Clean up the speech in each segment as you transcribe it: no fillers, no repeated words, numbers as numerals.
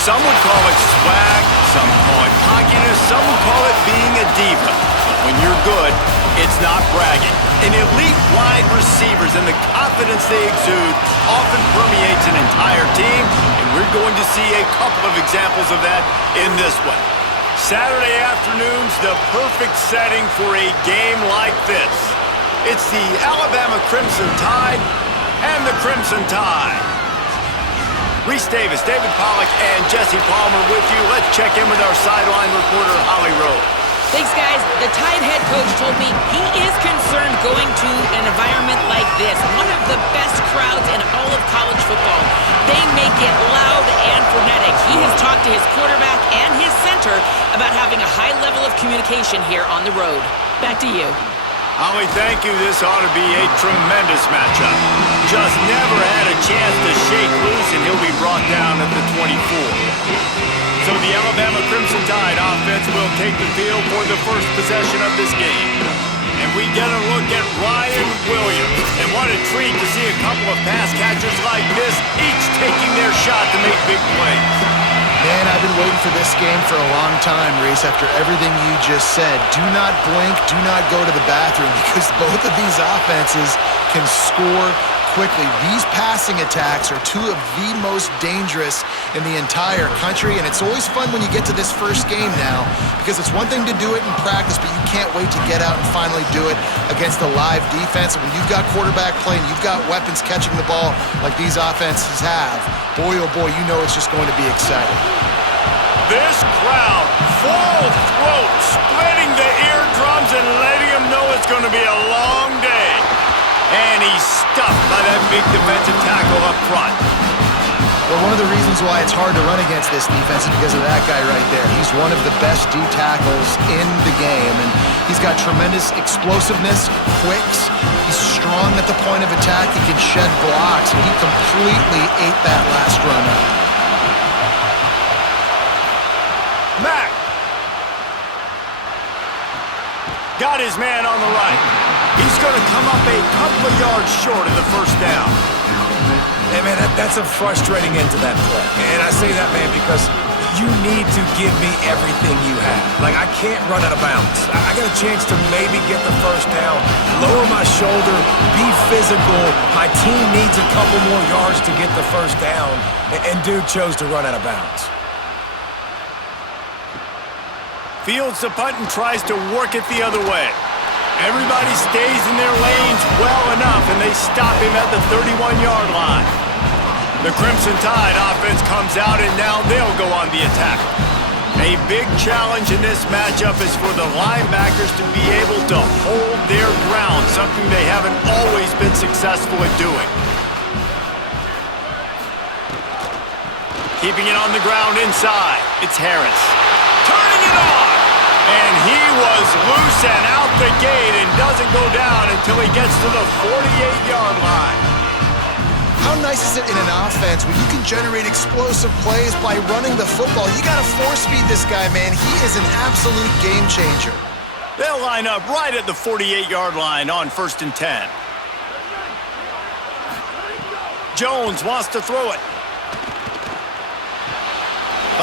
Some would call it swag, some call it cockiness, some would call it being a diva. But when you're good, it's not bragging. An elite wide receivers and the confidence they exude often permeates an entire team, and we're going to see a couple of examples of that in this one. Saturday afternoon's the perfect setting for a game like this. It's the Alabama Crimson Tide and the Crimson Tide. Reese Davis, David Pollack, and Jesse Palmer with you. Let's check in with our sideline reporter, Holly Rowe. Thanks, guys. The Tide head coach told me he is concerned going to an environment like this, one of the best crowds in all of college football. They make it loud and frenetic. He has talked to his quarterback and his center about having a high level of communication here on the road. Back to you. Holly, thank you. This ought to be a tremendous matchup. Just never had a chance to shake loose, and he'll be brought down at the 24. So the Alabama Crimson Tide offense will take the field for the first possession of this game. And we get a look at Ryan Williams. And what a treat to see a couple of pass catchers like this, each taking their shot to make big plays. Man, I've been waiting for this game for a long time, Reese, after everything you just said. Do not blink, do not go to the bathroom, because both of these offenses can score quickly. These passing attacks are two of the most dangerous in the entire country, and it's always fun when you get to this first game now, because it's one thing to do it in practice, but you can't wait to get out and finally do it against a live defense. And when you've got quarterback play and you've got weapons catching the ball like these offenses have, boy, oh boy, you know it's just going to be exciting. This crowd, full throat, splitting the eardrums and letting them know it's going to be a long day. And he's stuffed by that big defensive tackle up front. Well, one of the reasons why it's hard to run against this defense is because of that guy right there. He's one of the best D tackles in the game, and he's got tremendous explosiveness, quicks. He's strong at the point of attack. He can shed blocks, and he completely ate that last run up. Mack got his man on the right. He's going to come up a couple of yards short of the first down. Hey, man, that's a frustrating end to that play. And I say that, man, because you need to give me everything you have. Like, I can't run out of bounds. I got a chance to maybe get the first down, lower my shoulder, be physical. My team needs a couple more yards to get the first down. And dude chose to run out of bounds. Fields the punt and tries to work it the other way. Everybody stays in their lanes well enough, and they stop him at the 31-yard line. The Crimson Tide offense comes out, and now they'll go on the attack. A big challenge in this matchup is for the linebackers to be able to hold their ground, something they haven't always been successful at doing. Keeping it on the ground inside, it's Harris. Turning it on! And he was loose and out the gate and doesn't go down until he gets to the 48-yard line. How nice is it in an offense when you can generate explosive plays by running the football? You got to force-feed this guy, man. He is an absolute game changer. They'll line up right at the 48-yard line on 1st and 10. Jones wants to throw it.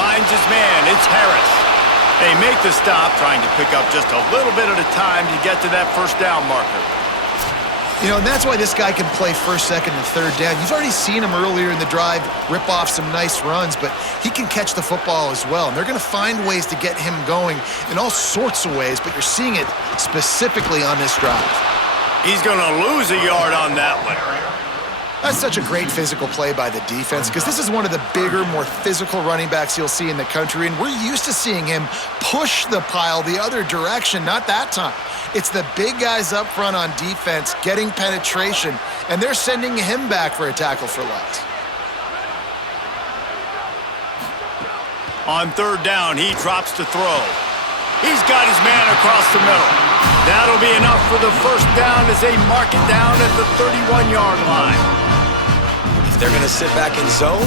Finds his man. It's Harris. They make the stop, trying to pick up just a little bit at a time to get to that first down marker. You know, and that's why this guy can play first, second, and third down. You've already seen him earlier in the drive rip off some nice runs, but he can catch the football as well. And they're going to find ways to get him going in all sorts of ways, but you're seeing it specifically on this drive. He's going to lose a yard on that one. That's such a great physical play by the defense, because this is one of the bigger, more physical running backs you'll see in the country, and we're used to seeing him push the pile the other direction. Not that time. It's the big guys up front on defense getting penetration, and they're sending him back for a tackle for loss. On 3rd down, he drops to throw. He's got his man across the middle. That'll be enough for the first down as they mark it down at the 31-yard line. If they're going to sit back in zone,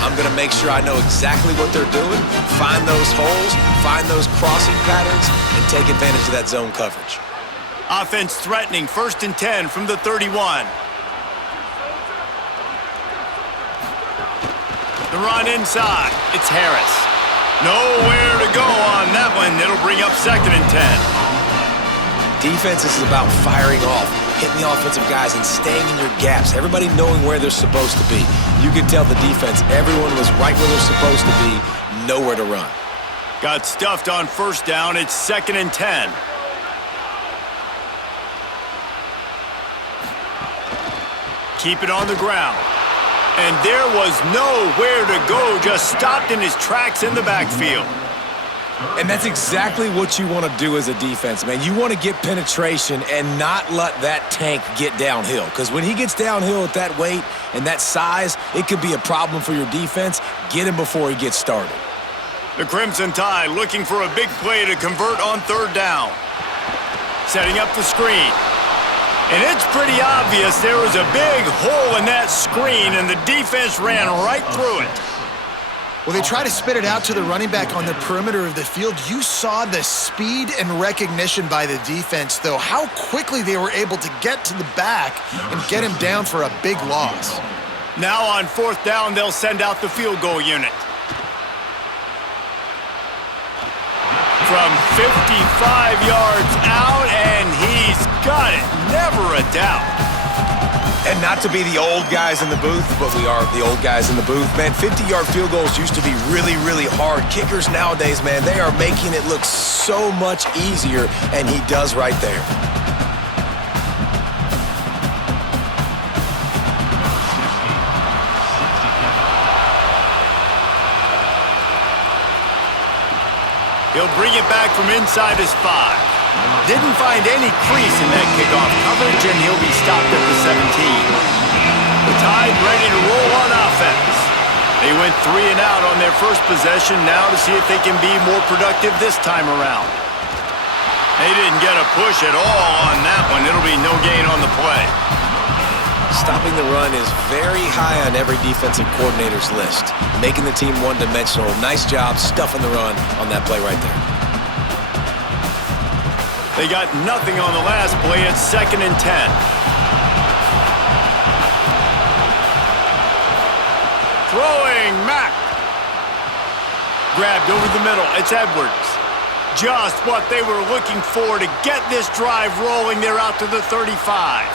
I'm going to make sure I know exactly what they're doing, find those holes, find those crossing patterns, and take advantage of that zone coverage. Offense threatening, 1st and 10 from the 31. The run inside. It's Harris. Nowhere to go on that one. It'll bring up 2nd and 10. Defense is about firing off, hitting the offensive guys, and staying in your gaps. Everybody knowing where they're supposed to be. You can tell the defense, everyone was right where they're supposed to be, nowhere to run. Got stuffed on 1st down. It's 2nd and 10. Keep it on the ground. And there was nowhere to go, just stopped in his tracks in the backfield. And that's exactly what you want to do as a defense, man. You want to get penetration and not let that tank get downhill. Because when he gets downhill at that weight and that size, it could be a problem for your defense. Get him before he gets started. The Crimson Tide looking for a big play to convert on 3rd down. Setting up the screen. And it's pretty obvious there was a big hole in that screen, and the defense ran right through it. Well, they try to spit it out to the running back on the perimeter of the field. You saw the speed and recognition by the defense, though, how quickly they were able to get to the back and get him down for a big loss. Now on 4th down, they'll send out the field goal unit. From 55 yards out, and he's got it. Never a doubt. And not to be the old guys in the booth, but we are the old guys in the booth. Man, 50-yard field goals used to be really, really hard. Kickers nowadays, man, they are making it look so much easier, and he does right there. He'll bring it back from inside his 5. Didn't find any crease in that kickoff coverage, and he'll be stopped at the 17. The Tide ready to roll on offense. They went 3 and out on their first possession, now to see if they can be more productive this time around. They didn't get a push at all on that one. It'll be no gain on the play. Stopping the run is very high on every defensive coordinator's list. Making the team one-dimensional. Nice job stuffing the run on that play right there. They got nothing on the last play. It's 2nd and 10. Throwing Mack. Grabbed over the middle. It's Edwards. Just what they were looking for to get this drive rolling. They're out to the 35.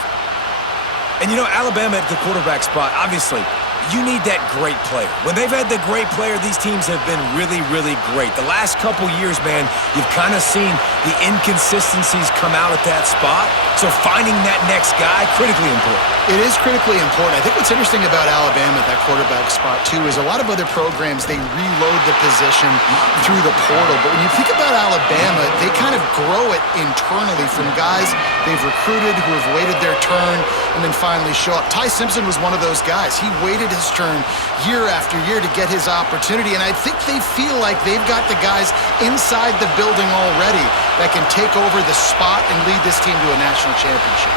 And you know, Alabama at the quarterback spot, obviously, you need that great player. When they've had the great player, these teams have been really, really great. The last couple years, man, you've kind of seen the inconsistencies come out at that spot. So finding that next guy, critically important. It is critically important. I think what's interesting about Alabama at that quarterback spot, too, is a lot of other programs, they reload the position through the portal. But when you think about Alabama, they kind of grow it internally from guys they've recruited who have waited their turn and then finally show up. Ty Simpson was one of those guys. He waited his turn year after year to get his opportunity, and I think they feel like they've got the guys inside the building already that can take over the spot and lead this team to a national championship.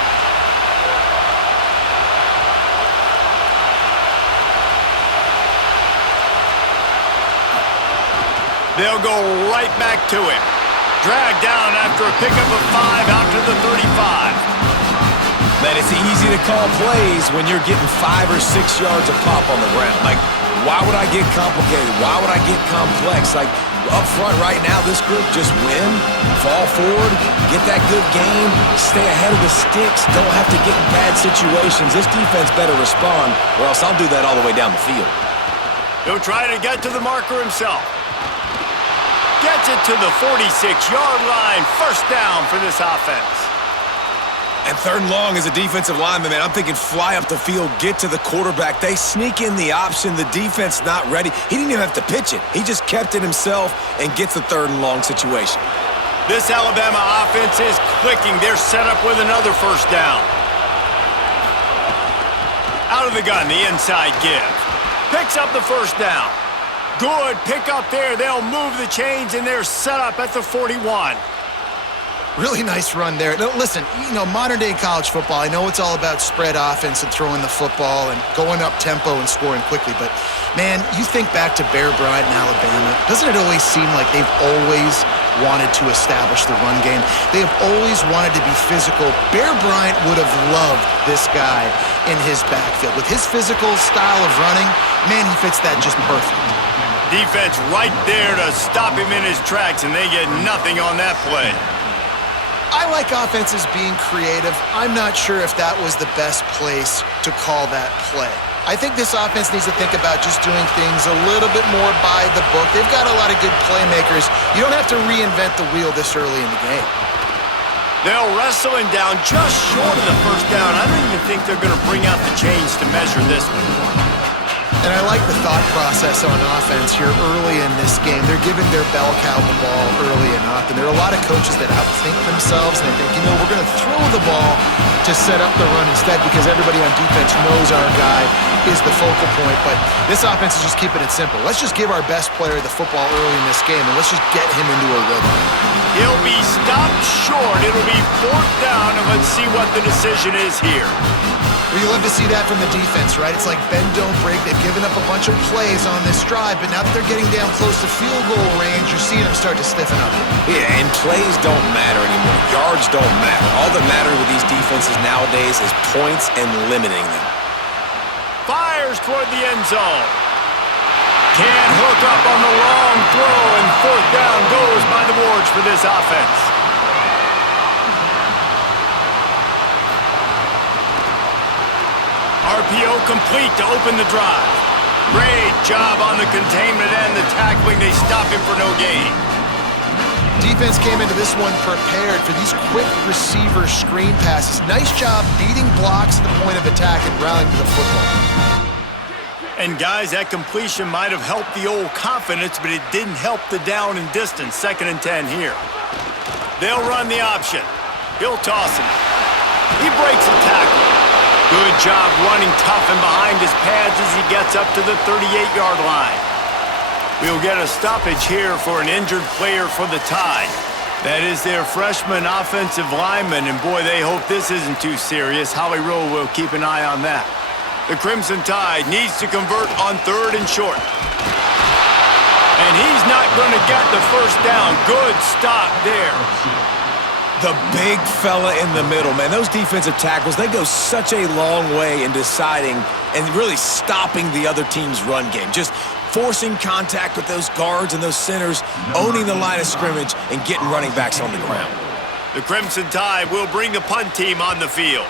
They'll go right back to him. Dragged down after a pickup of 5 out to the 35. Man, it's easy to call plays when you're getting 5 or 6 yards of pop on the ground. Like, why would I get complicated? Why would I get complex? Like, up front right now, this group just win, fall forward, get that good game, stay ahead of the sticks, don't have to get in bad situations. This defense better respond, or else I'll do that all the way down the field. He'll try to get to the marker himself. Gets it to the 46-yard line. 1st down for this offense. And 3rd and long as a defensive lineman, man, I'm thinking fly up the field, get to the quarterback. They sneak in the option. The defense not ready. He didn't even have to pitch it. He just kept it himself and gets the 3rd and long situation. This Alabama offense is clicking. They're set up with another 1st down. Out of the gun, the inside give. Picks up the 1st down. Good pick up there. They'll move the chains, and they're set up at the 41. Really nice run there. No, listen, modern-day college football, I know it's all about spread offense and throwing the football and going up tempo and scoring quickly, but, man, you think back to Bear Bryant in Alabama, doesn't it always seem like they've always wanted to establish the run game? They have always wanted to be physical. Bear Bryant would have loved this guy in his backfield. With his physical style of running, man, he fits that just perfect. Defense right there to stop him in his tracks, and they get nothing on that play. I like offenses being creative. I'm not sure if that was the best place to call that play. I think this offense needs to think about just doing things a little bit more by the book. They've got a lot of good playmakers. You don't have to reinvent the wheel this early in the game. They'll wrestle him down just short of the first down. I don't even think they're going to bring out the chains to measure this one. And I like the thought process on offense here early in this game. They're giving their bell cow the ball early enough. And there are a lot of coaches that outthink themselves, and they think, we're going to throw the ball to set up the run instead because everybody on defense knows our guy is the focal point. But this offense is just keeping it simple. Let's just give our best player the football early in this game, and let's just get him into a rhythm. He'll be stopped short. It'll be 4th down, and let's see what the decision is here. Well, you love to see that from the defense, right? It's like bend, don't break. They've given up a bunch of plays on this drive, but now that they're getting down close to field goal range, you're seeing them start to stiffen up. Yeah, and plays don't matter anymore. Yards don't matter. All that matters with these defenses nowadays is points and limiting them. Fires toward the end zone. Can't hook up on the long throw, and 4th down goes by the boards for this offense. RPO complete to open the drive. Great job on the containment and the tackling. They stop him for no gain. Defense came into this one prepared for these quick receiver screen passes. Nice job beating blocks at the point of attack and rallying to the football. And guys, that completion might have helped the old confidence, but it didn't help the down and distance. 2nd and 10 here. They'll run the option. He'll toss him. He breaks a tackle. Good job running tough and behind his pads as he gets up to the 38-yard line. We'll get a stoppage here for an injured player for the Tide. That is their freshman offensive lineman, and boy, they hope this isn't too serious. Howie Rowe will keep an eye on that. The Crimson Tide needs to convert on 3rd and short. And he's not going to get the first down. Good stop there. The big fella in the middle, man. Those defensive tackles, they go such a long way in deciding and really stopping the other team's run game. Just forcing contact with those guards and those centers, owning the line of scrimmage, and getting running backs on the ground. The Crimson Tide will bring the punt team on the field.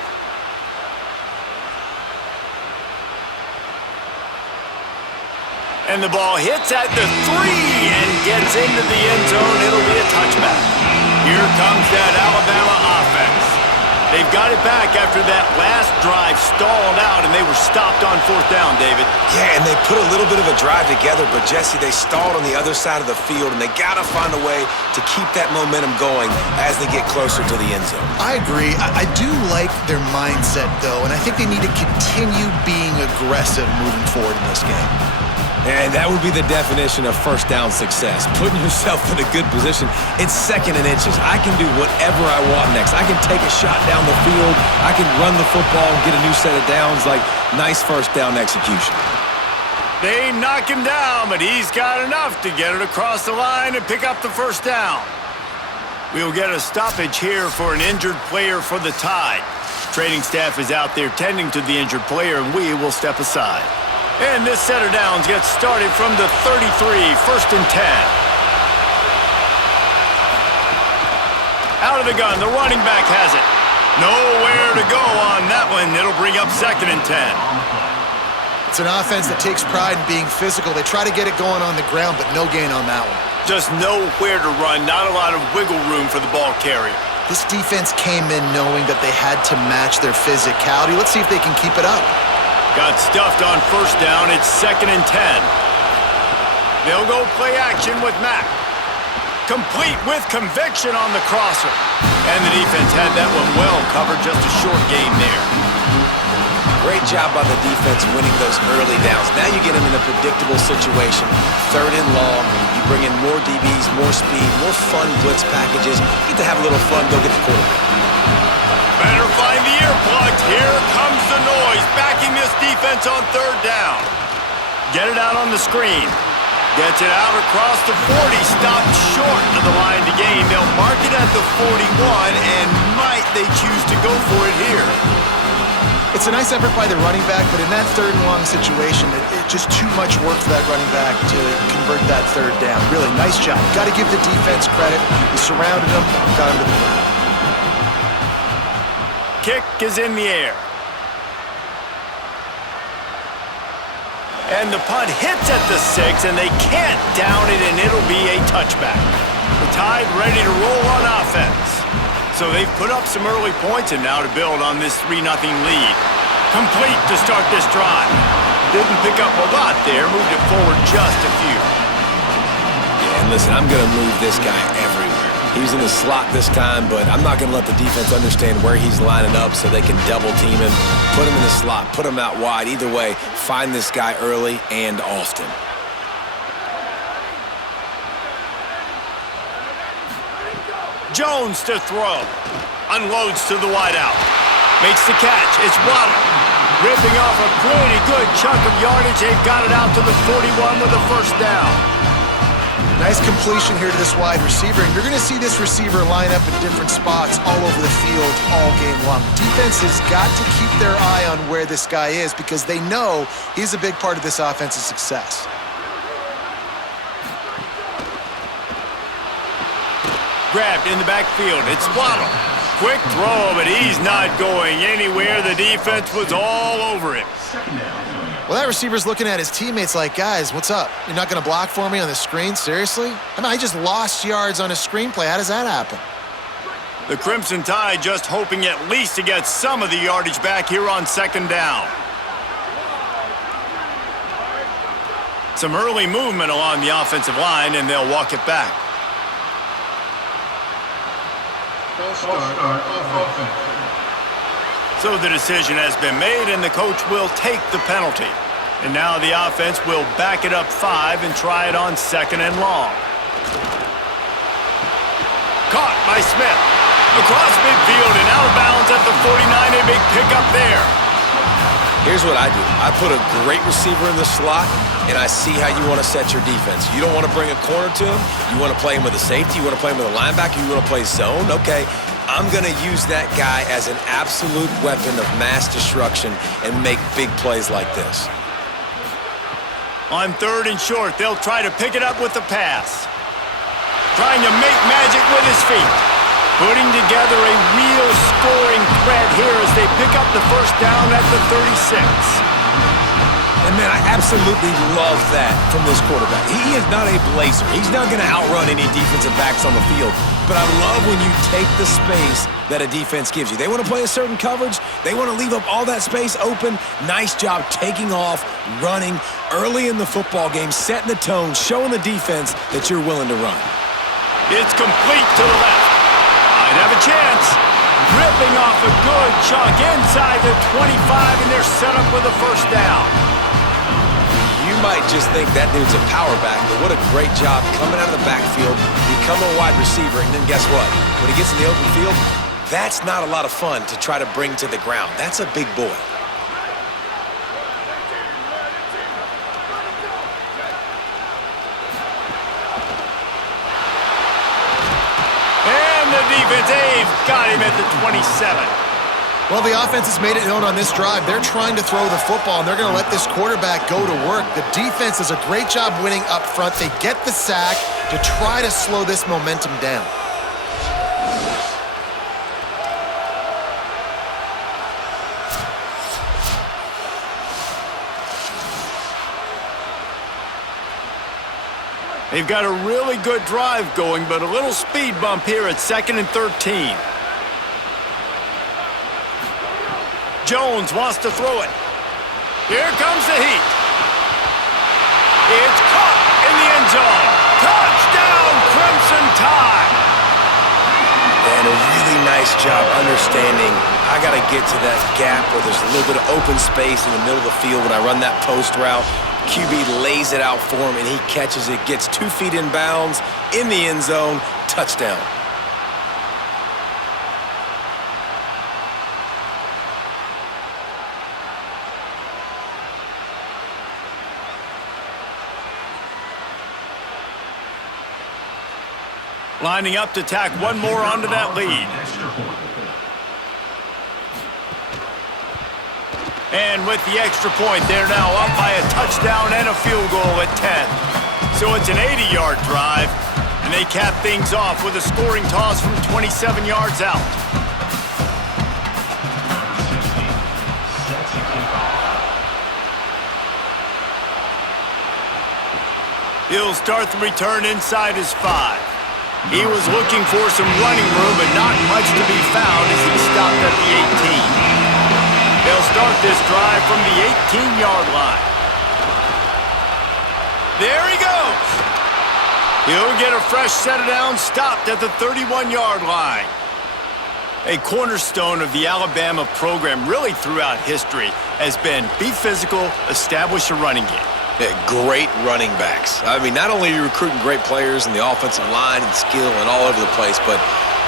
And the ball hits at the 3 and gets into the end zone. It'll be a touchback. Here comes that Alabama offense. They've got it back after that last drive stalled out, and they were stopped on 4th down, David. Yeah, and they put a little bit of a drive together, but, Jesse, they stalled on the other side of the field, and they got to find a way to keep that momentum going as they get closer to the end zone. I agree. I do like their mindset, though, and I think they need to continue being aggressive moving forward in this game. And that would be the definition of 1st down success. Putting yourself in a good position. It's 2nd and inches. I can do whatever I want next. I can take a shot down the field. I can run the football and get a new set of downs. Like, nice 1st down execution. They knock him down, but he's got enough to get it across the line and pick up the 1st down. We'll get a stoppage here for an injured player for the Tide. Training staff is out there tending to the injured player, and we will step aside. And this set of downs gets started from the 33, 1st and 10. Out of the gun, the running back has it. Nowhere to go on that one. It'll bring up 2nd and 10. It's an offense that takes pride in being physical. They try to get it going on the ground, but no gain on that one. Just nowhere to run, not a lot of wiggle room for the ball carrier. This defense came in knowing that they had to match their physicality. Let's see if they can keep it up. Got stuffed on 1st down. It's 2nd and 10. They'll go play action with Mack. Complete with conviction on the crosser. And the defense had that one well covered. Just a short gain there. Great job by the defense winning those early downs. Now you get them in a predictable situation. 3rd and long. You bring in more DBs, more speed, more fun blitz packages. You get to have a little fun, go get the quarterback. Better find the earplugs. Here comes the noise, backing this defense on 3rd down. Get it out on the screen. Gets it out across the 40, stopped short of the line to gain. They'll mark it at the 41, and might they choose to go for it here. It's a nice effort by the running back, but in that 3rd and long situation, it's just too much work for that running back to convert that 3rd down. Really, nice job. Got to give the defense credit. He surrounded him, got him to the ground. Kick is in the air. And the punt hits at the 6, and they can't down it, and it'll be a touchback. The Tide ready to roll on offense. So they've put up some early points, and now to build on this 3-0 lead. Complete to start this drive. Didn't pick up a lot there, moved it forward just a few. Yeah, and listen, I'm going to move this guy everywhere. He's in the slot this time, but I'm not going to let the defense understand where he's lining up so they can double team him, put him in the slot, put him out wide. Either way, find this guy early and often. Jones to throw. Unloads to the wideout. Makes the catch. It's Waddle. Ripping off a pretty good chunk of yardage. They've got it out to the 41 with a 1st down. Nice completion here to this wide receiver, and you're going to see this receiver line up in different spots all over the field all game long. Defense has got to keep their eye on where this guy is because they know he's a big part of this offense's success. Grabbed in the backfield. It's Waddle. Quick throw, but he's not going anywhere. The defense was all over him. Well, that receiver's looking at his teammates like, guys, what's up? You're not going to block for me on the screen? Seriously? I mean, I just lost yards on a screenplay. How does that happen? The Crimson Tide just hoping at least to get some of the yardage back here on 2nd down. Some early movement along the offensive line, and they'll walk it back. So the decision has been made, and the coach will take the penalty. And now the offense will back it up 5 and try it on 2nd and long. Caught by Smith. Across midfield and out of bounds at the 49. A big pickup there. Here's what I do. I put a great receiver in the slot, and I see how you want to set your defense. You don't want to bring a corner to him. You want to play him with a safety. You want to play him with a linebacker. You want to play zone. Okay, I'm going to use that guy as an absolute weapon of mass destruction and make big plays like this. On 3rd and short, they'll try to pick it up with the pass. Trying to make magic with his feet. Putting together a real scoring threat here as they pick up the 1st down at the 36. And, man, I absolutely love that from this quarterback. He is not a blazer. He's not going to outrun any defensive backs on the field. But I love when you take the space that a defense gives you. They want to play a certain coverage. They want to leave up all that space open. Nice job taking off, running early in the football game, setting the tone, showing the defense that you're willing to run. It's complete to the left. Might have a chance. Ripping off a good chunk inside the 25, and they're set up with a 1st down. You might just think that dude's a power back, but what a great job coming out of the backfield, become a wide receiver, and then guess what? When he gets in the open field, that's not a lot of fun to try to bring to the ground. That's a big boy. And the defense, they've got him at the 27. Well, the offense has made it known on this drive. They're trying to throw the football, and they're going to let this quarterback go to work. The defense does a great job winning up front. They get the sack to try to slow this momentum down. They've got a really good drive going, but a little speed bump here at 2nd and 13. Jones wants to throw it. Here comes the heat. It's caught in the end zone. Touchdown, Crimson Tide. And a really nice job understanding I got to get to that gap where there's a little bit of open space in the middle of the field when I run that post route. QB lays it out for him, and he catches it, gets 2 feet in bounds, in the end zone, touchdown. Lining up to tack one more onto that lead. And with the extra point, they're now up by a touchdown and a field goal at 10. So it's an 80-yard drive, and they cap things off with a scoring toss from 27 yards out. He'll start the return inside his 5. He was looking for some running room, but not much to be found as he stopped at the 18. They'll start this drive from the 18-yard line. There he goes. He'll get a fresh set of downs stopped at the 31-yard line. A cornerstone of the Alabama program really throughout history has been be physical, establish a running game. Yeah, great running backs. I mean, not only are you recruiting great players in the offensive line and skill and all over the place, but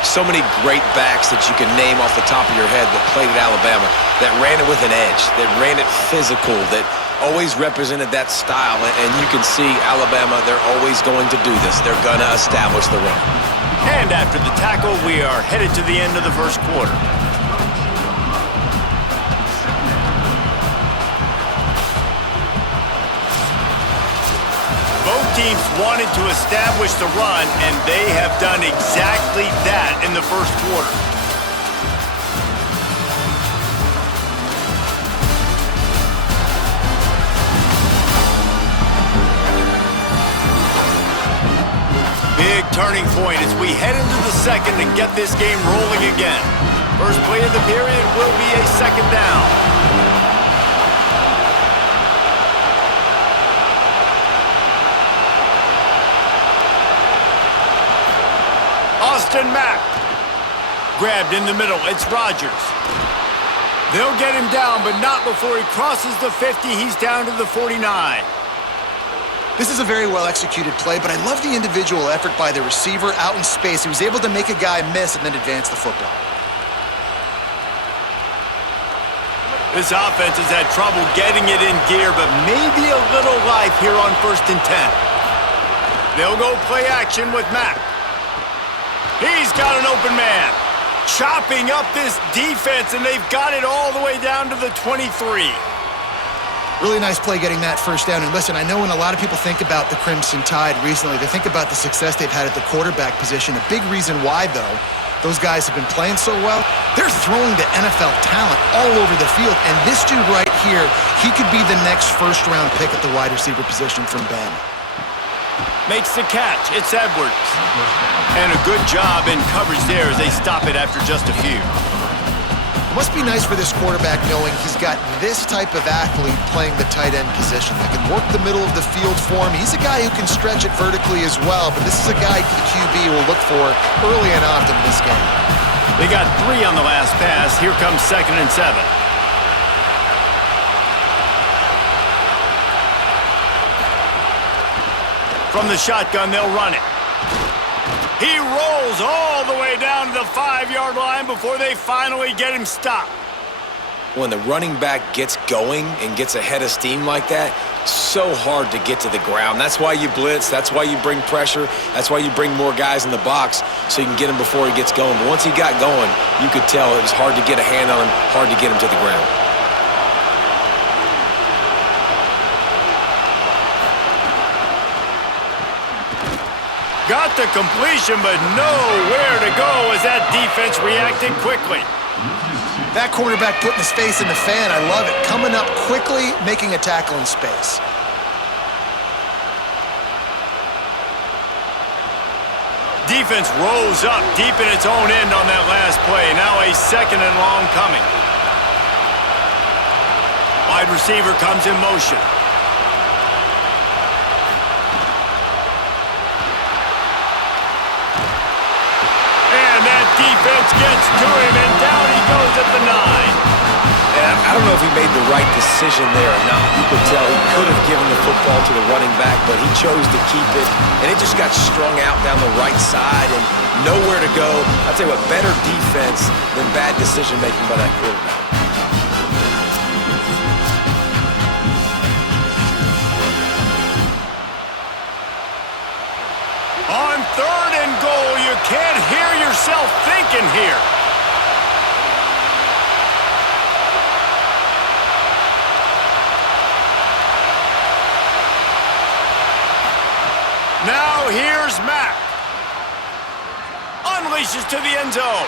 so many great backs that you can name off the top of your head that played at Alabama, that ran it with an edge, that ran it physical, that always represented that style. And you can see Alabama, they're always going to do this. They're going to establish the run. And after the tackle, we are headed to the end of the first quarter. Both teams wanted to establish the run, and they have done exactly that in the first quarter. Big turning point as we head into the second and get this game rolling again. First play of the period will be a second down. Austin Mack. Grabbed in the middle. It's Rodgers. They'll get him down, but not before he crosses the 50. He's down to the 49. This is a very well-executed play, but I love the individual effort by the receiver out in space. He was able to make a guy miss and then advance the football. This offense has had trouble getting it in gear, but maybe a little life here on 1st and 10. They'll go play action with Mack. He's got an open man. Chopping up this defense, and they've got it all the way down to the 23. Really nice play getting that first down. And listen, I know when a lot of people think about the Crimson Tide recently, they think about the success they've had at the quarterback position. A big reason why, though, those guys have been playing so well, they're throwing the NFL talent all over the field. And this dude right here, he could be the next first-round pick at the wide receiver position from Ben. Makes the catch. It's Edwards. And a good job in coverage there as they stop it after just a few. Must be nice for this quarterback knowing he's got this type of athlete playing the tight end position that can work the middle of the field for him. He's a guy who can stretch it vertically as well, but this is a guy the QB will look for early and often in this game. They got 3 on the last pass. Here comes 2nd and 7. From the shotgun, they'll run it. He rolls all the way down to the 5-yard line before they finally get him stopped. When the running back gets going and gets ahead of steam like that, so hard to get to the ground. That's why you blitz. That's why you bring pressure. That's why you bring more guys in the box so you can get him before he gets going. But once he got going, you could tell it was hard to get a hand on him, hard to get him to the ground. Got the completion, but nowhere to go as that defense reacted quickly. That quarterback putting his face in the fan, I love it. Coming up quickly, making a tackle in space. Defense rose up deep in its own end on that last play. Now a 2nd and long coming. Wide receiver comes in motion. Defense gets to him, and down he goes at the 9. And I don't know if he made the right decision there or not. You could tell he could have given the football to the running back, but he chose to keep it, and it just got strung out down the right side and nowhere to go. I'll tell you what, better defense than bad decision-making by that quarterback. On 3rd and goal, you can't hear yourself thinking here. Now here's Mack. Unleashes to the end zone.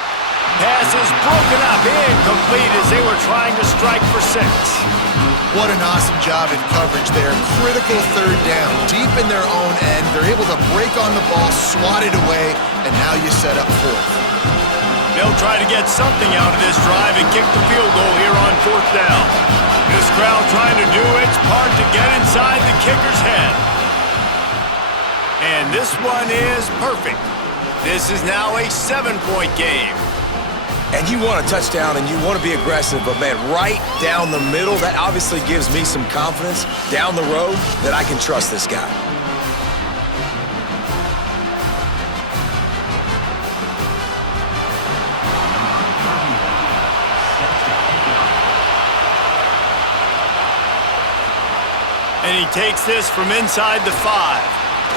Pass is broken up, incomplete as they were trying to strike for 6. What an awesome job in coverage there. Critical 3rd down. Deep in their own end. They're able to break on the ball, swat it away, and now you set up 4th. They'll try to get something out of this drive and kick the field goal here on 4th down. This crowd trying to do its part to get inside the kicker's head. And this one is perfect. This is now a 7-point game. And you want a touchdown and you want to be aggressive, but man, right down the middle, that obviously gives me some confidence down the road that I can trust this guy. And he takes this from inside the 5.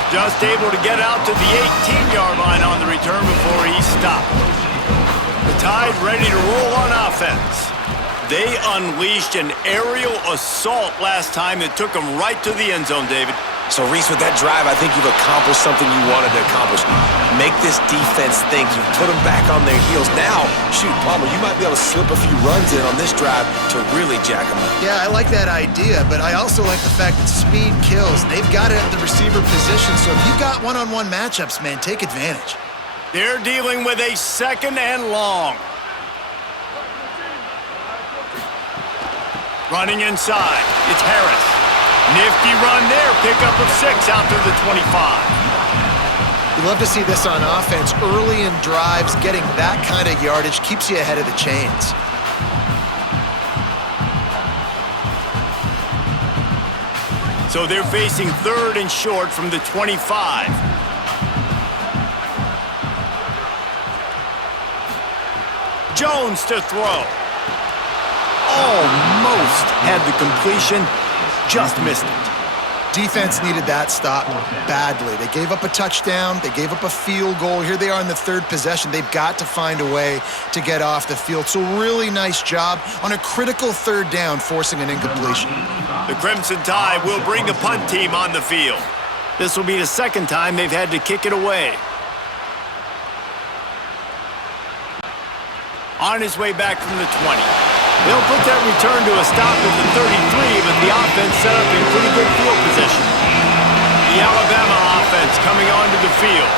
Just able to get out to the 18-yard line on the return before he stopped. The Tide ready to roll on offense. They unleashed an aerial assault last time that took them right to the end zone, David. So, Reese, with that drive, I think you've accomplished something you wanted to accomplish. Make this defense think. You put them back on their heels. Now, shoot, Palmer, you might be able to slip a few runs in on this drive to really jack them up. Yeah, I like that idea, but I also like the fact that speed kills. They've got it at the receiver position, so if you've got one-on-one matchups, man, take advantage. They're dealing with a 2nd and long. Running inside, it's Harris. Nifty run there, pickup of 6 out to the 25. You love to see this on offense. Early in drives, getting that kind of yardage keeps you ahead of the chains. So they're facing 3rd and short from the 25. Jones to throw. Almost had the completion, just missed it. Defense needed that stop badly. They gave up a touchdown. They gave up a field goal. Here they are in the 3rd possession. They've got to find a way to get off the field. So really nice job on a critical 3rd down, forcing an incompletion. The Crimson Tide will bring the punt team on the field. This will be the 2nd time they've had to kick it away. On his way back from the 20. They'll put that return to a stop at the 33, but the offense set up in pretty good field position. The Alabama offense coming onto the field.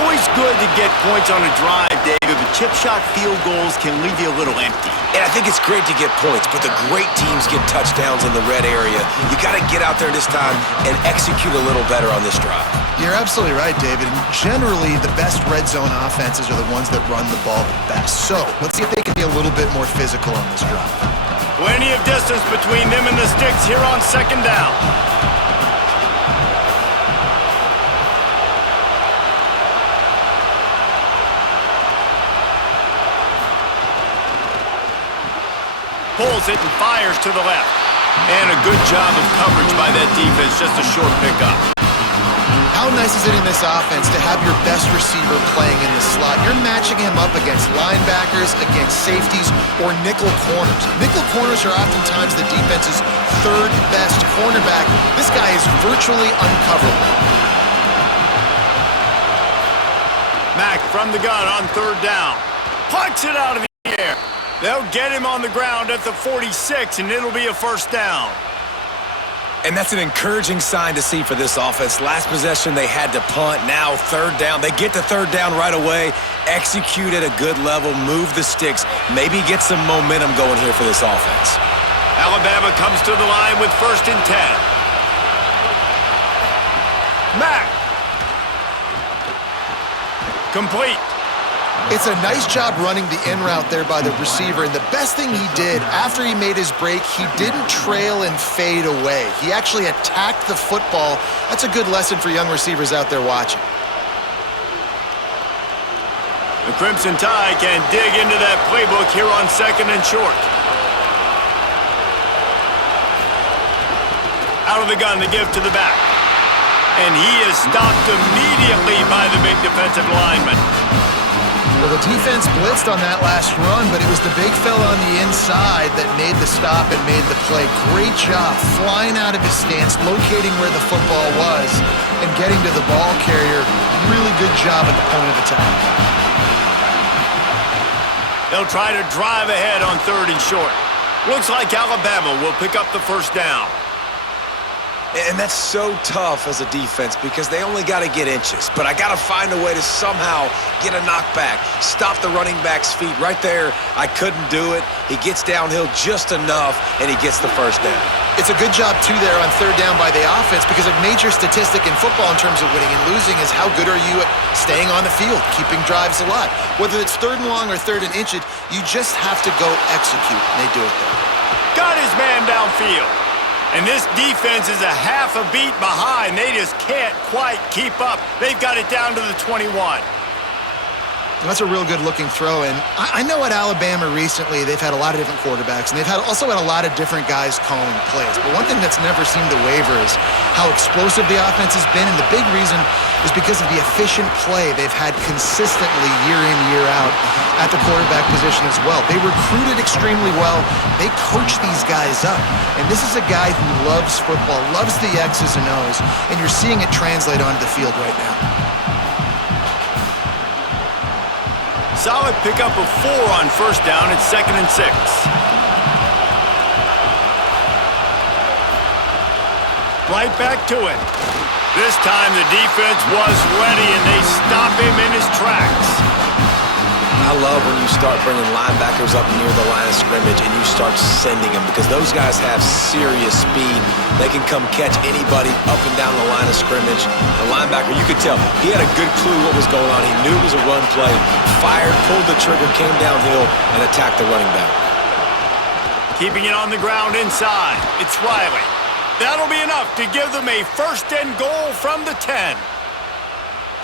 Always good to get points on a drive, David, but chip shot field goals can leave you a little empty. And I think it's great to get points, but the great teams get touchdowns in the red area. You got to get out there this time and execute a little better on this drive. You're absolutely right, David. And generally, the best red zone offenses are the ones that run the ball the best. So let's see if they can be a little bit more physical on this drive. Plenty of distance between them and the sticks here on 2nd down. Pulls it and fires to the left. And a good job of coverage by that defense, just a short pickup. How nice is it in this offense to have your best receiver playing in the slot? You're matching him up against linebackers, against safeties, or nickel corners. Nickel corners are oftentimes the defense's 3rd best cornerback. This guy is virtually uncoverable. Mack from the gun on 3rd down. Punts it out of the air. They'll get him on the ground at the 46, and it'll be a 1st down. And that's an encouraging sign to see for this offense. Last possession, they had to punt. Now 3rd down. They get to 3rd down right away. Execute at a good level. Move the sticks. Maybe get some momentum going here for this offense. Alabama comes to the line with 1st and 10. Mack. Complete. It's a nice job running the in route there by the receiver, and the best thing he did after he made his break, he didn't trail and fade away. He actually attacked the football. That's a good lesson for young receivers out there watching. The Crimson Tide can dig into that playbook here on 2nd and short. Out of the gun, the give to the back. And he is stopped immediately by the big defensive lineman. Well, the defense blitzed on that last run, but it was the big fella on the inside that made the stop and made the play. Great job flying out of his stance, locating where the football was, and getting to the ball carrier. Really good job at the point of attack. They'll try to drive ahead on 3rd and short. Looks like Alabama will pick up the first down. And that's so tough as a defense because they only got to get inches. But I got to find a way to somehow get a knockback, stop the running back's feet. Right there, I couldn't do it. He gets downhill just enough, and he gets the first down. It's a good job, too, there on 3rd down by the offense because a major statistic in football in terms of winning and losing is how good are you at staying on the field, keeping drives alive. Whether it's 3rd and long or 3rd and inches, you just have to go execute, and they do it there. Got his man downfield. And this defense is a half a beat behind. They just can't quite keep up. They've got it down to the 21. That's a real good-looking throw, and I know at Alabama recently they've had a lot of different quarterbacks, and they've also had a lot of different guys calling plays. But one thing that's never seemed to waver is how explosive the offense has been, and the big reason is because of the efficient play they've had consistently year in, year out at the quarterback position as well. They recruited extremely well. They coach these guys up, and this is a guy who loves football, loves the X's and O's, and you're seeing it translate onto the field right now. Solid pickup of 4 on 1st down at 2nd and 6. Right back to it. This time the defense was ready and they stop him in his tracks. I love when you start bringing linebackers up near the line of scrimmage and you start sending them because those guys have serious speed. They can come catch anybody up and down the line of scrimmage. The linebacker, you could tell, he had a good clue what was going on. He knew it was a run play, fired, pulled the trigger, came downhill, and attacked the running back. Keeping it on the ground inside. It's Riley. That'll be enough to give them a 1st and goal from the 10.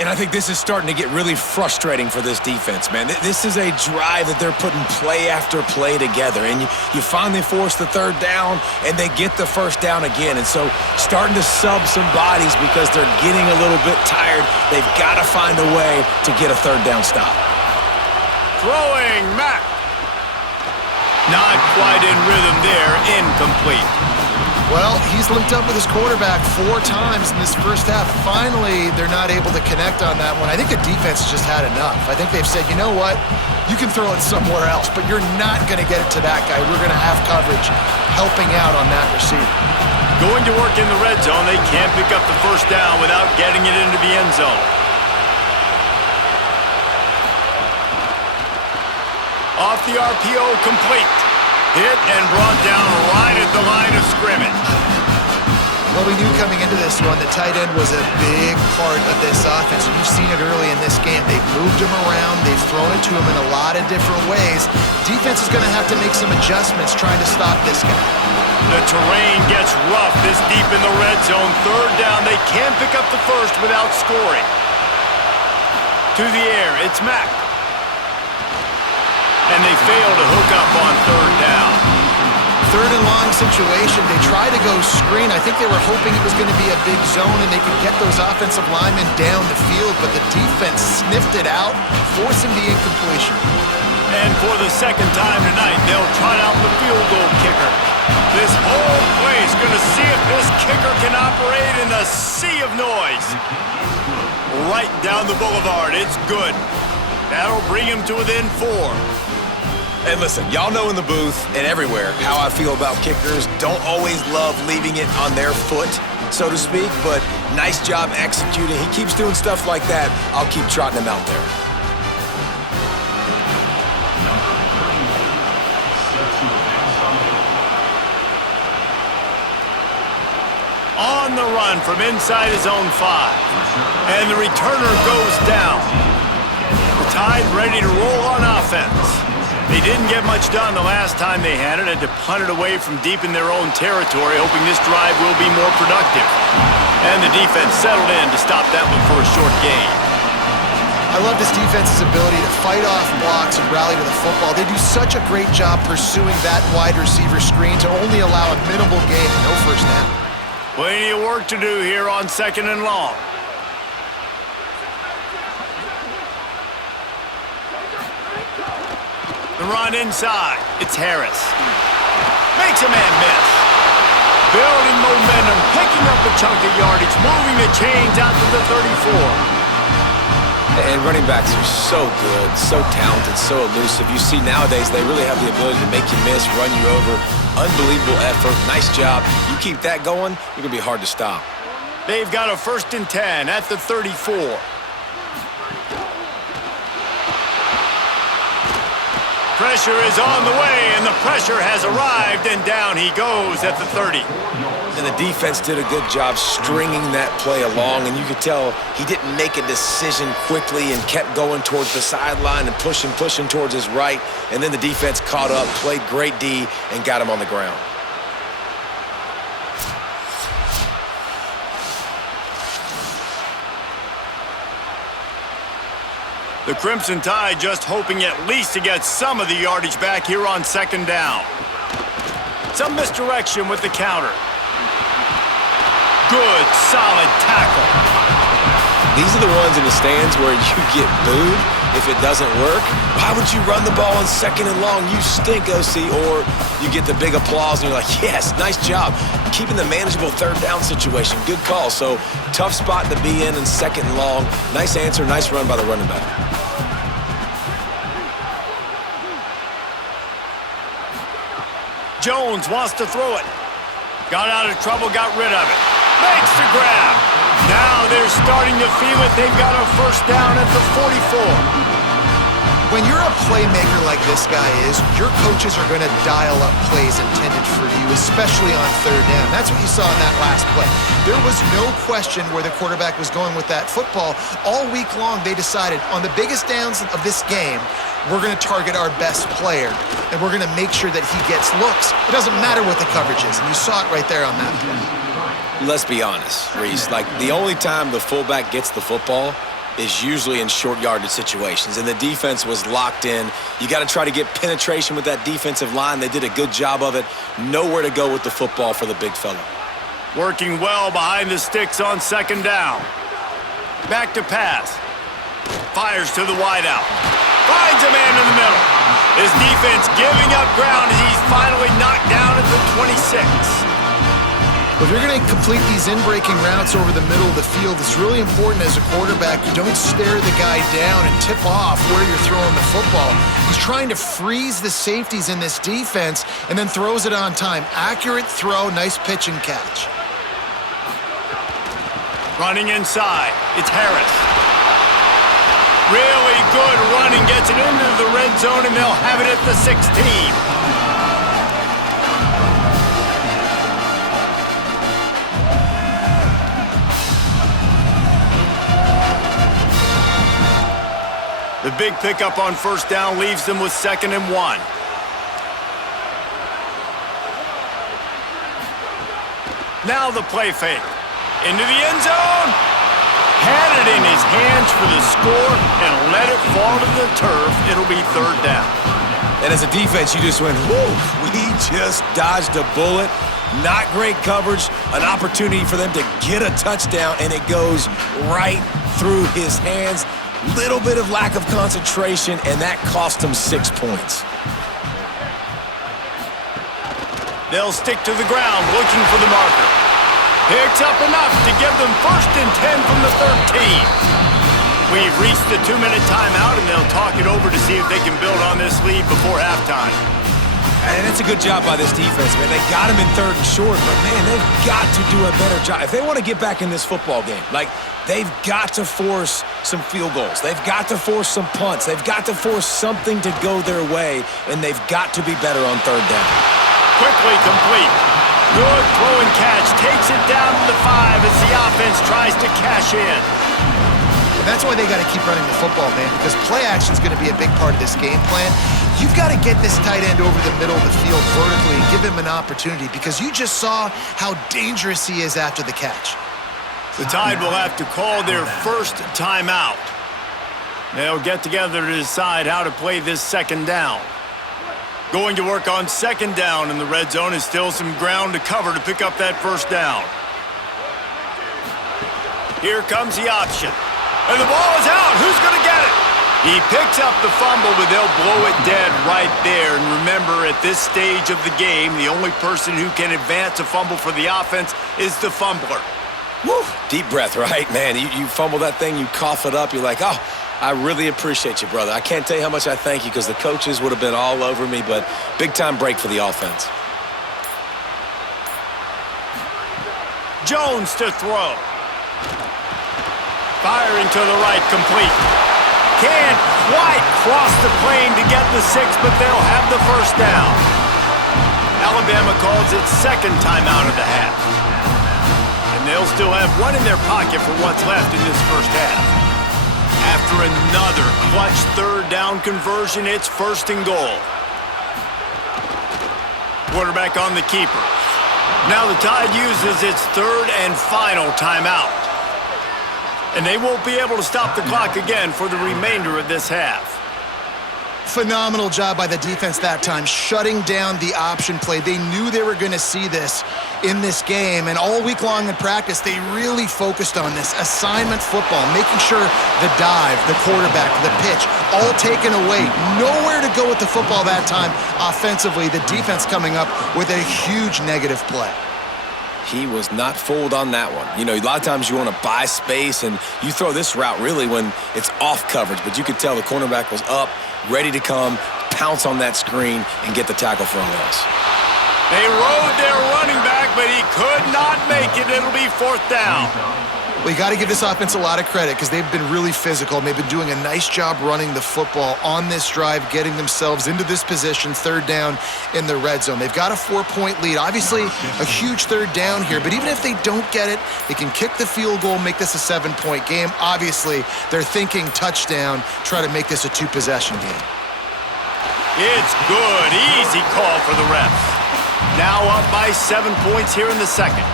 And I think this is starting to get really frustrating for this defense, man. This is a drive that they're putting play after play together. And you finally force the 3rd down, and they get the 1st down again. And so starting to sub some bodies because they're getting a little bit tired. They've got to find a way to get a 3rd down stop. Throwing Mack. Not quite in rhythm there. Incomplete. Well, he's linked up with his quarterback 4 times in this first half. Finally, they're not able to connect on that one. I think the defense just had enough. I think they've said, you know what? You can throw it somewhere else, but you're not going to get it to that guy. We're going to have coverage helping out on that receiver. Going to work in the red zone. They can't pick up the 1st down without getting it into the end zone. Off the RPO, complete. Hit and brought down right at the line of scrimmage. Well, we knew coming into this one that tight end was a big part of this offense. And you've seen it early in this game. They've moved him around. They've thrown it to him in a lot of different ways. Defense is going to have to make some adjustments trying to stop this guy. The terrain gets rough this deep in the red zone. 3rd down. They can't pick up the 1st without scoring. To the air. It's Mack. And they fail to hook up on 3rd down. 3rd and long situation. They try to go screen. I think they were hoping it was going to be a big zone and they could get those offensive linemen down the field, but the defense sniffed it out, forcing the incompletion. And for the 2nd time tonight, they'll trot out the field goal kicker. This whole play is going to see if this kicker can operate in the sea of noise. Right down the boulevard. It's good. That'll bring him to within 4. And listen, y'all know in the booth and everywhere how I feel about kickers. Don't always love leaving it on their foot, so to speak, but nice job executing. He keeps doing stuff like that. I'll keep trotting him out there. On the run from inside his own 5. And the returner goes down. The Tide ready to roll on offense. They didn't get much done the last time they had it. Had to punt it away from deep in their own territory, hoping this drive will be more productive. And the defense settled in to stop that one for a short gain. I love this defense's ability to fight off blocks and rally to the football. They do such a great job pursuing that wide receiver screen to only allow a minimal gain and no first down. Plenty of work to do here on 2nd and long. The run inside. It's Harris. Makes a man miss. Building momentum, picking up a chunk of yardage, moving the chains out to the 34. And running backs are so good, so talented, so elusive. You see nowadays they really have the ability to make you miss, run you over. Unbelievable effort. Nice job. You keep that going, you're going to be hard to stop. They've got a 1st and 10 at the 34. Pressure is on the way, and the pressure has arrived, and down he goes at the 30. And the defense did a good job stringing that play along, and you could tell he didn't make a decision quickly and kept going towards the sideline and pushing towards his right, and then the defense caught up, played great D, and got him on the ground. The Crimson Tide just hoping at least to get some of the yardage back here on 2nd down. Some misdirection with the counter. Good, solid tackle. These are the ones in the stands where you get booed if it doesn't work. Why would you run the ball on 2nd and long? You stink, OC. Or you get the big applause and you're like, yes, nice job. Keeping the manageable 3rd down situation. Good call. So tough spot to be in 2nd and long. Nice answer, nice run by the running back. Jones wants to throw it. Got out of trouble, got rid of it. Makes the grab. Now they're starting to feel it. They've got a 1st down at the 44. When you're a playmaker like this guy is, your coaches are going to dial up plays intended for you, especially on 3rd down. That's what you saw in that last play. There was no question where the quarterback was going with that football. All week long, they decided on the biggest downs of this game, we're going to target our best player, and we're going to make sure that he gets looks. It doesn't matter what the coverage is, and you saw it right there on that play. Let's be honest, Reese. Like, the only time the fullback gets the football is usually in short yardage situations, and the defense was locked in. You got to try to get penetration with that defensive line. They did a good job of it. Nowhere to go with the football for the big fella. Working well behind the sticks on 2nd down. Back to pass. Fires to the wideout. Finds a man in the middle. His defense giving up ground as he's finally knocked down at the 26. If you're going to complete these in-breaking routes over the middle of the field, it's really important as a quarterback you don't stare the guy down and tip off where you're throwing the football. He's trying to freeze the safeties in this defense and then throws it on time. Accurate throw, nice pitch and catch. Running inside, it's Harris. Really good running, gets it into the red zone, and they'll have it at the 16. The big pickup on 1st down leaves them with 2nd and 1. Now the play fake. Into the end zone. Had it in his hands for the score and let it fall to the turf. It'll be 3rd down. And as a defense, you just went, whoo, we just dodged a bullet. Not great coverage, an opportunity for them to get a touchdown, and it goes right through his hands. Little bit of lack of concentration, and that cost him 6 points. They'll stick to the ground looking for the marker. Picks up enough to give them 1st and 10 from the 13. We've reached the 2-minute timeout, and they'll talk it over to see if they can build on this lead before halftime. And it's a good job by this defense, man. They got him in 3rd and short, but, man, they've got to do a better job. If they want to get back in this football game, like, they've got to force some field goals. They've got to force some punts. They've got to force something to go their way, and they've got to be better on 3rd down. Quickly complete. Good throw and catch. Takes it down to the 5 as the offense tries to cash in. that's why they got to keep running the football, man, because play action is going to be a big part of this game plan. You've got to get this tight end over the middle of the field vertically and give him an opportunity, because you just saw how dangerous he is after the catch. The Tide will have to call their first timeout. They'll get together to decide how to play this second down. Going to work on second down in the red zone is still some ground to cover to pick up that first down. Here comes the option. And the ball is out. Who's going to get it? He picks up the fumble, but they'll blow it dead right there. And remember, at this stage of the game, the only person who can advance a fumble for the offense is the fumbler. Woo! Deep breath, right? Man, you fumble that thing, you cough it up, you're like, oh, I really appreciate you, brother. I can't tell you how much I thank you, because the coaches would have been all over me, but big-time break for the offense. Jones to throw. Firing to the right, complete. Can't quite cross the plane to get the 6, but they'll have the first down. Alabama calls its second timeout of the half. And they'll still have one in their pocket for what's left in this first half. After another clutch third down conversion, it's first and goal. Quarterback on the keeper. Now the Tide uses its third and final timeout. And they won't be able to stop the clock again for the remainder of this half. Phenomenal job by the defense that time, shutting down the option play. They knew they were going to see this in this game, and all week long in practice, they really focused on this assignment football, making sure the dive, the quarterback, the pitch, all taken away. Nowhere to go with the football that time offensively. The defense coming up with a huge negative play. He was not fooled on that one. You know, a lot of times you want to buy space, and you throw this route really when it's off coverage, but you could tell the cornerback was up, ready to come, pounce on that screen, and get the tackle for a loss. They rode their running back, but he could not make it. It'll be fourth down. Well, you got to give this offense a lot of credit, because they've been really physical, and they've been doing a nice job running the football on this drive, getting themselves into this position, third down in the red zone. They've got a 4-point lead. Obviously, a huge third down here, but even if they don't get it, they can kick the field goal, make this a 7-point game. Obviously, they're thinking touchdown, try to make this a 2-possession game. It's good. Easy call for the refs. Now up by 7 points here in the second.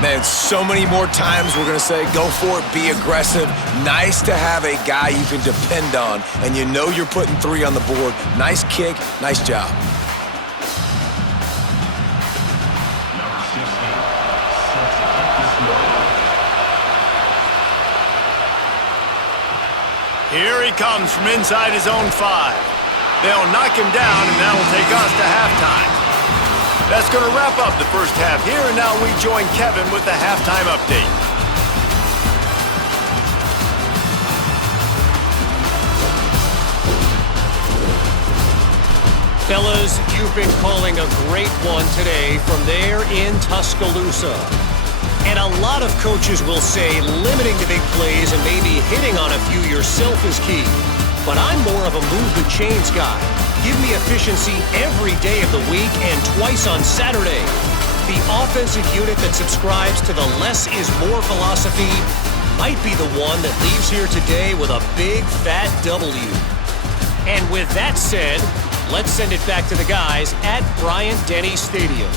Man, so many more times we're going to say, go for it, be aggressive. Nice to have a guy you can depend on, and you know you're putting 3 on the board. Nice kick, nice job. Here he comes from inside his own 5. They'll knock him down, and that'll take us to halftime. That's going to wrap up the first half here, and now we join Kevin with the halftime update. Fellas, you've been calling a great one today from there in Tuscaloosa. And a lot of coaches will say limiting the big plays and maybe hitting on a few yourself is key. But I'm more of a move the chains guy. Give me efficiency every day of the week and twice on Saturday. The offensive unit that subscribes to the less is more philosophy might be the one that leaves here today with a big fat W. And with that said, let's send it back to the guys at Bryant-Denny Stadium.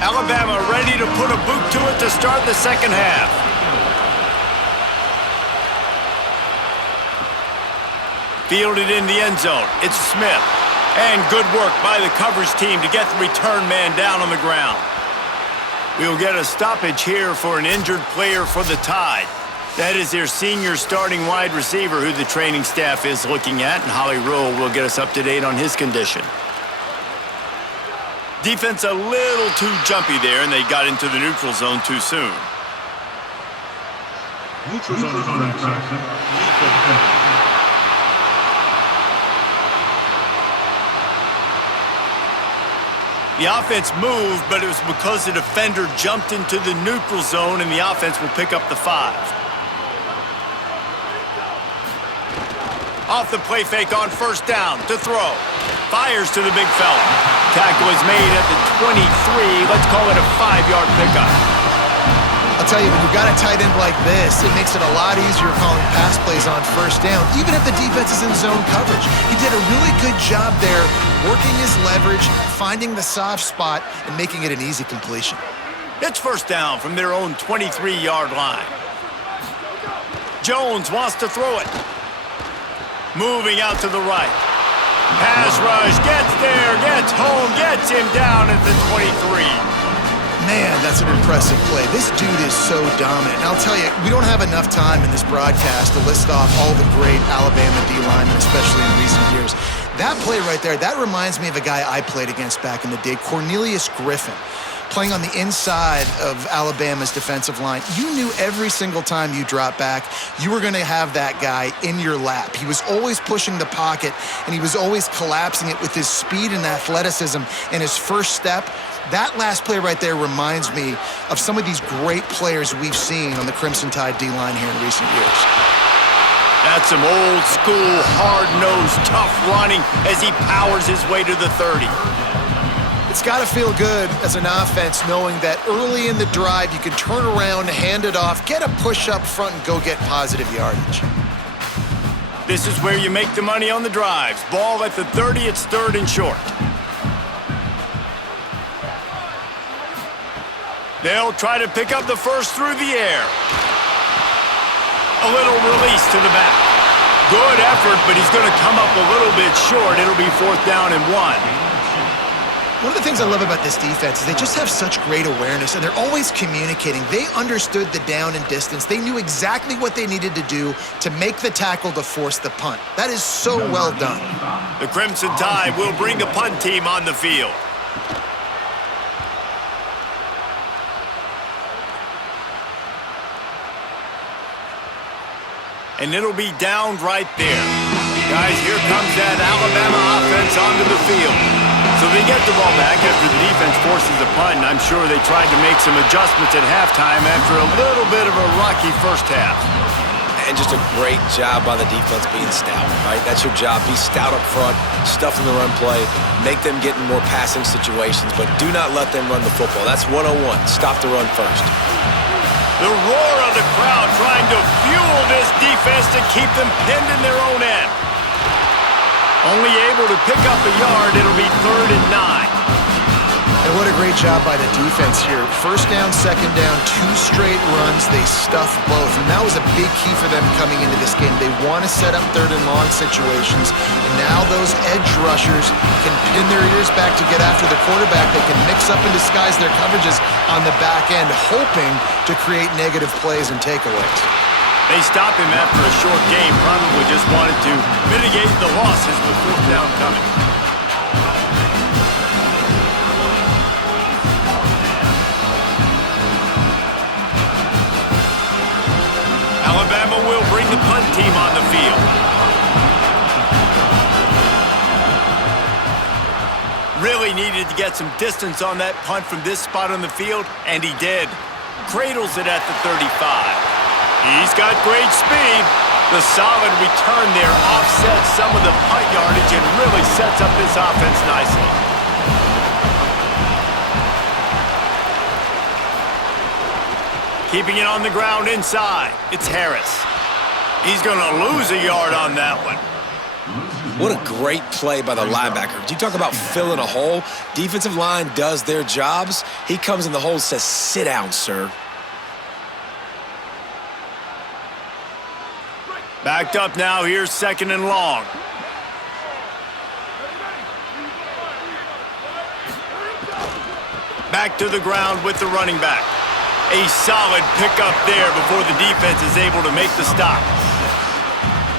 Alabama ready to put a boot to it to start the second half. Fielded in the end zone. It's Smith. And good work by the coverage team to get the return man down on the ground. We'll get a stoppage here for an injured player for the Tide. That is their senior starting wide receiver who the training staff is looking at, and Holly Rule will get us up to date on his condition. Defense a little too jumpy there, and they got into the neutral zone too soon. Neutral zone infraction. The offense moved, but it was because the defender jumped into the neutral zone, and the offense will pick up the 5. Off the play fake on first down to throw. Fires to the big fella. Tackle is made at the 23. Let's call it a 5-yard pickup. I'll tell you, when you've got a tight end like this, it makes it a lot easier calling pass plays on first down, even if the defense is in zone coverage. He did a really good job there, working his leverage, finding the soft spot, and making it an easy completion. It's first down from their own 23-yard line. Jones wants to throw it. Moving out to the right. Pass rush, gets there, gets home, gets him down at the 23. Man, that's an impressive play. This dude is so dominant. And I'll tell you, we don't have enough time in this broadcast to list off all the great Alabama D-linemen, especially in recent years. That play right there, that reminds me of a guy I played against back in the day, Cornelius Griffin, playing on the inside of Alabama's defensive line. You knew every single time you dropped back, you were going to have that guy in your lap. He was always pushing the pocket, and he was always collapsing it with his speed and athleticism and his first step. That last play right there reminds me of some of these great players we've seen on the Crimson Tide D-line here in recent years. That's some old school, hard-nosed, tough running as he powers his way to the 30. It's got to feel good as an offense knowing that early in the drive you can turn around, hand it off, get a push up front, and go get positive yardage. This is where you make the money on the drives. Ball at the 30, it's 3rd and short. They'll try to pick up the first through the air. A little release to the back. Good effort, but he's going to come up a little bit short. It'll be 4th down and 1. One of the things I love about this defense is they just have such great awareness, and they're always communicating. They understood the down and distance. They knew exactly what they needed to do to make the tackle to force the punt. That is so well done. The Crimson Tide will bring the punt team on the field. And it'll be down right there. Guys, here comes that Alabama offense onto the field. So they get the ball back after the defense forces a punt, and I'm sure they tried to make some adjustments at halftime after a little bit of a rocky first half. And just a great job by the defense being stout, right? That's your job. Be stout up front, stuff in the run play, make them get in more passing situations, but do not let them run the football. That's 101. Stop the run first. The roar of the crowd trying to fuel this defense to keep them pinned in their own end. Only able to pick up a yard. It'll be 3rd and 9. And what a great job by the defense here. First down, second down, 2 straight runs. They stuffed both. And that was a big key for them coming into this game. They want to set up 3rd and long situations. And now those edge rushers can pin their ears back to get after the quarterback. They can mix up and disguise their coverages on the back end, hoping to create negative plays and takeaways. They stop him after a short game. Probably just wanted to mitigate the losses with 4th down coming. Alabama will bring the punt team on the field. Really needed to get some distance on that punt from this spot on the field, and he did. Cradles it at the 35. He's got great speed. The solid return there offsets some of the punt yardage and really sets up this offense nicely. Keeping it on the ground inside. It's Harris. He's going to lose a yard on that one. What a great play by the linebacker. You talk about filling a hole. Defensive line does their jobs. He comes in the hole and says, "Sit down, sir." Backed up now. Here's 2nd and long. Back to the ground with the running back. A solid pickup there before the defense is able to make the stop.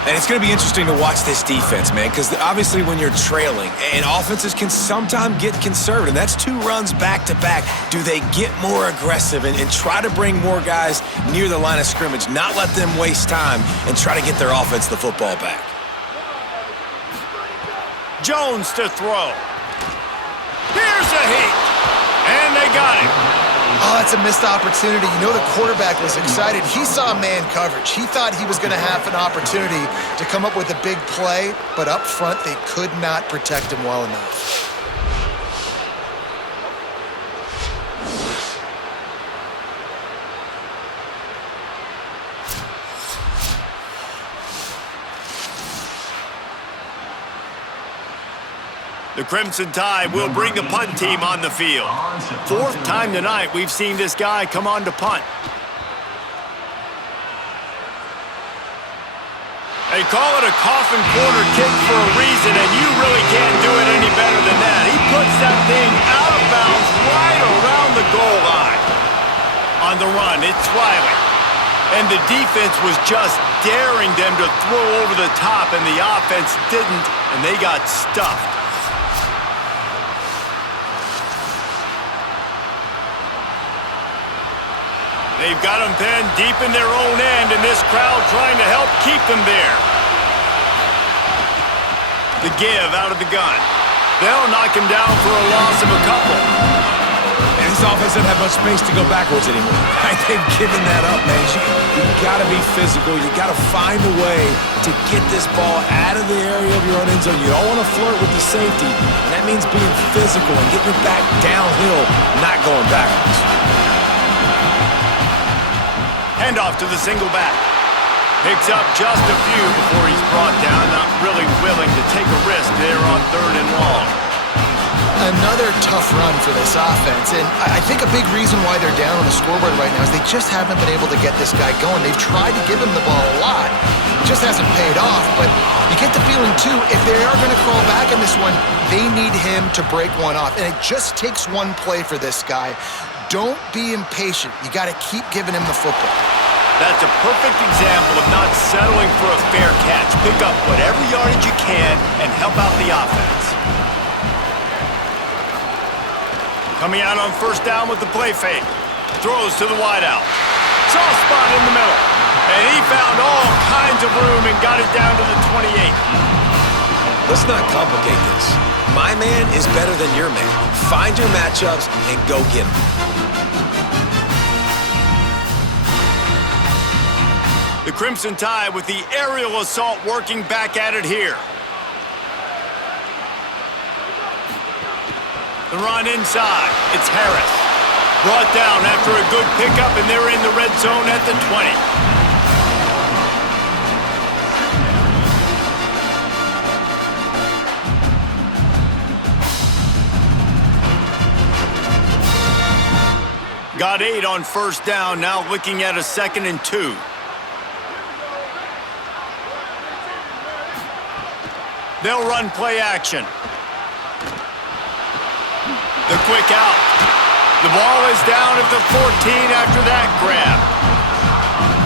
And it's going to be interesting to watch this defense, man, because obviously when you're trailing, and offenses can sometimes get conservative, and that's 2 runs back-to-back. Do they get more aggressive and try to bring more guys near the line of scrimmage, not let them waste time, and try to get their offense the football back? Jones to throw. Here's a heat. And they got him. Oh, that's a missed opportunity. You know the quarterback was excited. He saw man coverage. He thought he was going to have an opportunity to come up with a big play, but up front they could not protect him well enough. The Crimson Tide will bring the punt team on the field. Fourth time tonight we've seen this guy come on to punt. They call it a coffin corner kick for a reason, and you really can't do it any better than that. He puts that thing out of bounds right around the goal line. On the run, it's Riley. And the defense was just daring them to throw over the top, and the offense didn't, and they got stuffed. They've got them pinned deep in their own end, and this crowd trying to help keep them there. The give out of the gun. They'll knock him down for a loss of a couple. And this offense doesn't have much space to go backwards anymore. They've given that up, man. You got to be physical. You got to find a way to get this ball out of the area of your own end zone. You don't want to flirt with the safety. And that means being physical and getting it back downhill, not going backwards. Handoff to the single back. Picks up just a few before he's brought down, not really willing to take a risk there on 3rd and long. Another tough run for this offense, and I think a big reason why they're down on the scoreboard right now is they just haven't been able to get this guy going. They've tried to give him the ball a lot. It just hasn't paid off, but you get the feeling, too, if they are going to crawl back in this one, they need him to break one off, and it just takes one play for this guy. Don't be impatient. You got to keep giving him the football. That's a perfect example of not settling for a fair catch. Pick up whatever yardage you can and help out the offense. Coming out on 1st down with the play fake. Throws to the wideout. Soft spot in the middle. And he found all kinds of room and got it down to the 28. Let's not complicate this. My man is better than your man. Find your matchups and go get them. The Crimson Tide with the aerial assault working back at it here. The run inside. It's Harris. Brought down after a good pickup, and they're in the red zone at the 20. Got 8 on 1st down, now looking at a 2nd and 2. They'll run play action. The quick out. The ball is down at the 14 after that grab.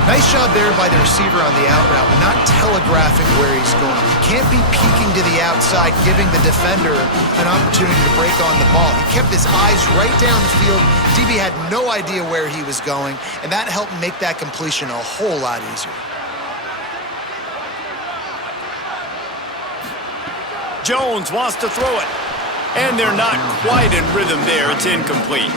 Nice job there by the receiver on the out route, not telegraphing where he's going. He can't be peeking to the outside, giving the defender an opportunity to break on the ball. He kept his eyes right down the field. DB had no idea where he was going, and that helped make that completion a whole lot easier. Jones wants to throw it. And they're not quite in rhythm there. It's incomplete.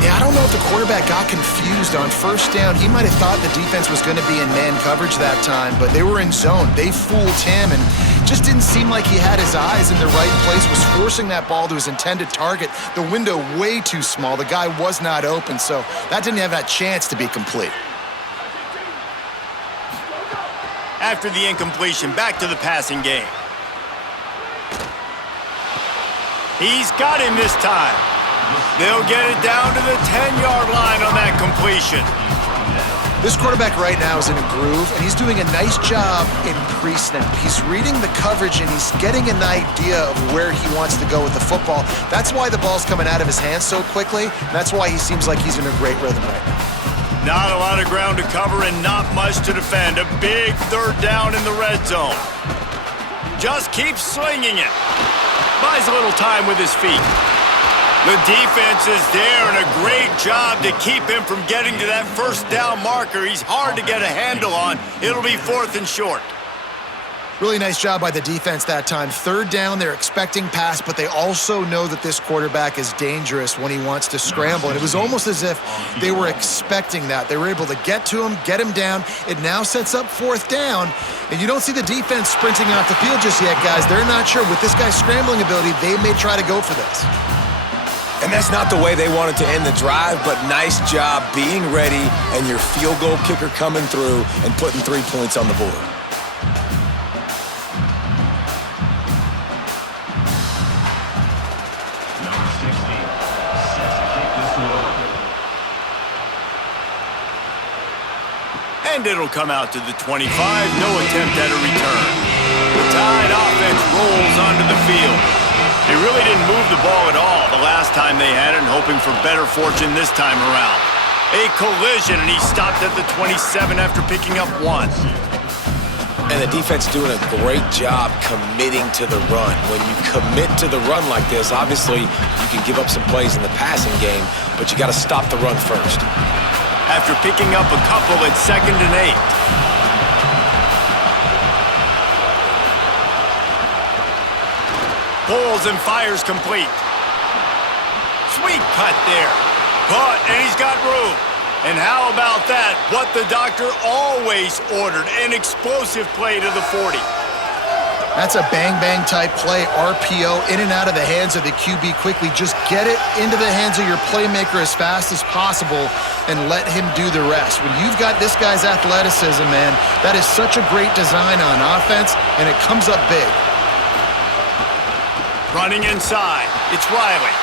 Yeah, I don't know if the quarterback got confused on 1st down. He might have thought the defense was going to be in man coverage that time, but they were in zone. They fooled him and just didn't seem like he had his eyes in the right place, was forcing that ball to his intended target. The window way too small. The guy was not open, so that didn't have that chance to be complete. After the incompletion, back to the passing game. He's got him this time. They'll get it down to the 10-yard line on that completion. This quarterback right now is in a groove, and he's doing a nice job in pre-snap. He's reading the coverage, and he's getting an idea of where he wants to go with the football. That's why the ball's coming out of his hands so quickly, and that's why he seems like he's in a great rhythm right now. Not a lot of ground to cover and not much to defend. A big 3rd down in the red zone. Just keeps swinging it. Buys a little time with his feet. The defense is there, and a great job to keep him from getting to that 1st down marker. He's hard to get a handle on. It'll be 4th and short. Really nice job by the defense that time. 3rd down, they're expecting pass, but they also know that this quarterback is dangerous when he wants to scramble. And it was almost as if they were expecting that. They were able to get to him, get him down. It now sets up 4th down. And you don't see the defense sprinting off the field just yet, guys. They're not sure. With this guy's scrambling ability, they may try to go for this. And that's not the way they wanted to end the drive, but nice job being ready and your field goal kicker coming through and putting 3 points on the board. And it'll come out to the 25. No attempt at a return. The Tide offense rolls onto the field. They really didn't move the ball at all the last time they had it, and hoping for better fortune this time around. A collision, and he stopped at the 27 after picking up 1. And the defense doing a great job committing to the run. When you commit to the run like this, obviously you can give up some plays in the passing game, but you got to stop the run first. After picking up a couple at 2nd and 8. Pulls and fires complete. Sweet cut there. Caught, and he's got room. And how about that? What the doctor always ordered, an explosive play to the 40. That's a bang-bang type play, RPO, in and out of the hands of the QB quickly. Just get it into the hands of your playmaker as fast as possible and let him do the rest. When you've got this guy's athleticism, man, that is such a great design on offense, and it comes up big. Running inside, it's Riley.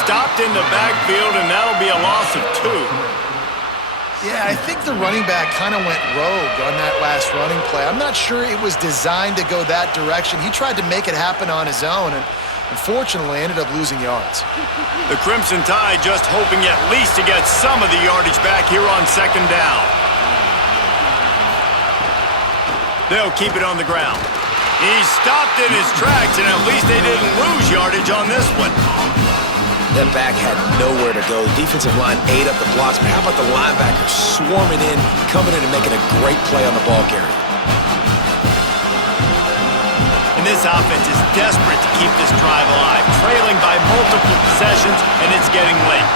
Stopped in the backfield, and that'll be a loss of 2. Yeah, I think the running back kind of went rogue on that last running play. I'm not sure it was designed to go that direction. He tried to make it happen on his own, and unfortunately ended up losing yards. The Crimson Tide just hoping at least to get some of the yardage back here on 2nd down. They'll keep it on the ground. He stopped in his tracks, and at least they didn't lose yardage on this one. That back had nowhere to go. The defensive line ate up the blocks, but how about the linebackers swarming in, coming in and making a great play on the ball carrier? And this offense is desperate to keep this drive alive, trailing by multiple possessions, and it's getting late.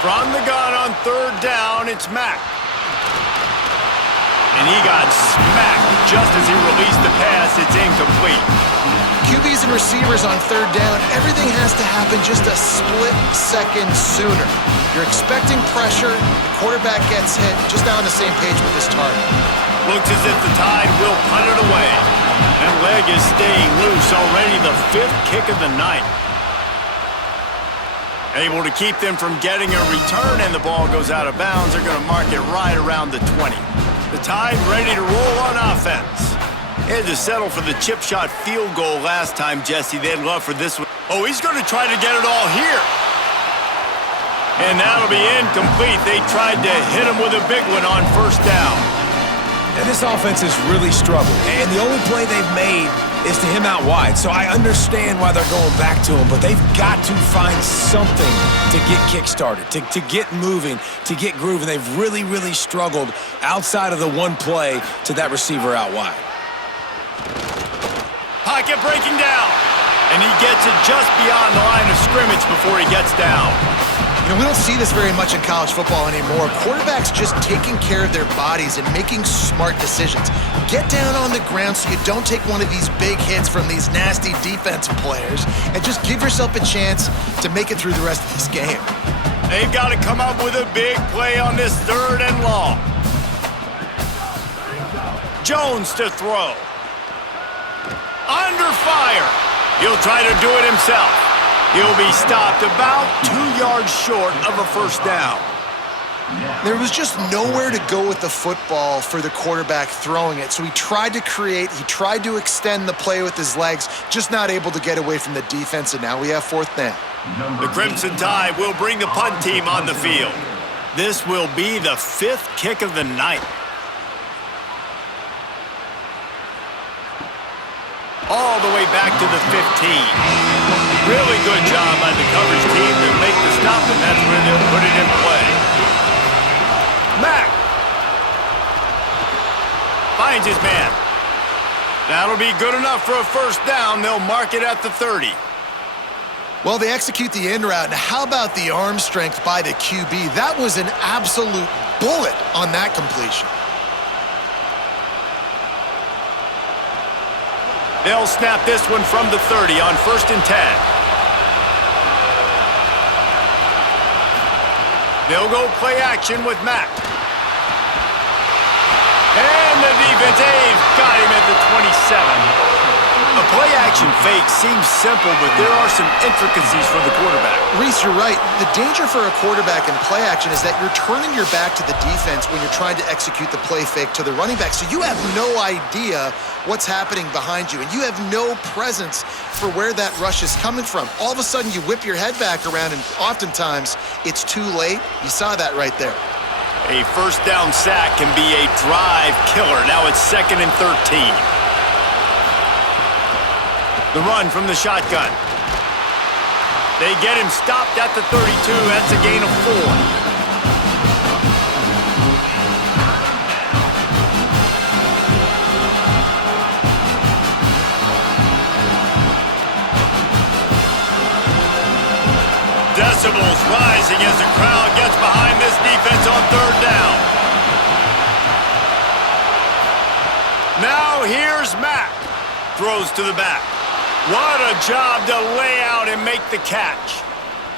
From the gun on 3rd down, it's Mack. And he got smacked just as he released the pass. It's incomplete. QBs and receivers on 3rd down, everything has to happen just a split second sooner. You're expecting pressure, the quarterback gets hit, just now on the same page with this target. Looks as if the Tide will punt it away. That leg is staying loose, already the 5th kick of the night. Able to keep them from getting a return, and the ball goes out of bounds. They're going to mark it right around the 20. The Tide ready to roll on offense. They had to settle for the chip shot field goal last time, Jesse. They'd love for this one. Oh, he's going to try to get it all here. And that'll be incomplete. They tried to hit him with a big one on 1st down. And this offense has really struggled. And the only play they've made is to him out wide. So I understand why they're going back to him, but they've got to find something to get kick-started, to get moving, to get grooving. They've really, really struggled outside of the one play to that receiver out wide. Pocket breaking down, and he gets it just beyond the line of scrimmage before he gets down. You know, we don't see this very much in college football anymore. Quarterbacks just taking care of their bodies and making smart decisions. Get down on the ground so you don't take one of these big hits from these nasty defensive players, and just give yourself a chance to make it through the rest of this game. They've got to come up with a big play on this 3rd and long. Jones to throw. Under fire. He'll try to do it himself. He'll be stopped about 2 yards short of a 1st down. There was just nowhere to go with the football for the quarterback throwing it, so he tried to create, he tried to extend the play with his legs, just not able to get away from the defense, and now we have 4th down. The Crimson Tide will bring the punt team on the field. This will be the 5th kick of the night. All the way back to the 15. Really good job by the coverage team to make the stop, and that's where they'll put it in play. Mack finds his man. That'll be good enough for a 1st down. They'll mark it at the 30. Well, they execute the in route. Now, how about the arm strength by the QB? That was an absolute bullet on that completion. They'll snap this one from the 30 on 1st and 10. They'll go play action with Mack. And the defense, they've got him at the 27. A play-action fake seems simple, but there are some intricacies for the quarterback. Reese, you're right. The danger for a quarterback in play action is that you're turning your back to the defense when you're trying to execute the play fake to the running back. So you have no idea what's happening behind you, and you have no presence for where that rush is coming from. All of a sudden, you whip your head back around, and oftentimes it's too late. You saw that right there. A first down sack can be a drive killer. Now it's 2nd and 13. The run from the shotgun. They get him stopped at the 32. That's a gain of 4. Decibels rising as the crowd gets behind this defense on 3rd down. Now here's Mack. Throws to the back. What a job to lay out and make the catch.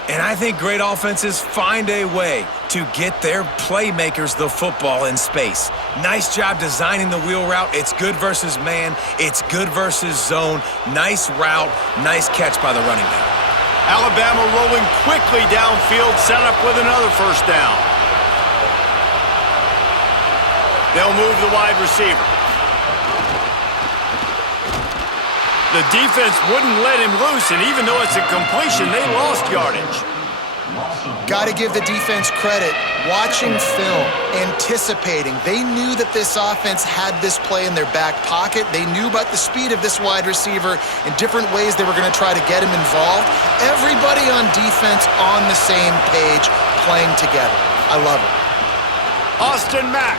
And I think great offenses find a way to get their playmakers the football in space. Nice job designing the wheel route. It's good versus man. It's good versus zone. Nice route. Nice catch by the running back. Alabama rolling quickly downfield, set up with another first down. They'll move the wide receiver. The defense wouldn't let him loose, and even though it's a completion, they lost yardage. Got to give the defense credit. Watching film, anticipating. They knew that this offense had this play in their back pocket. They knew about the speed of this wide receiver and different ways they were going to try to get him involved. Everybody on defense on the same page, playing together. I love it. Austin Mack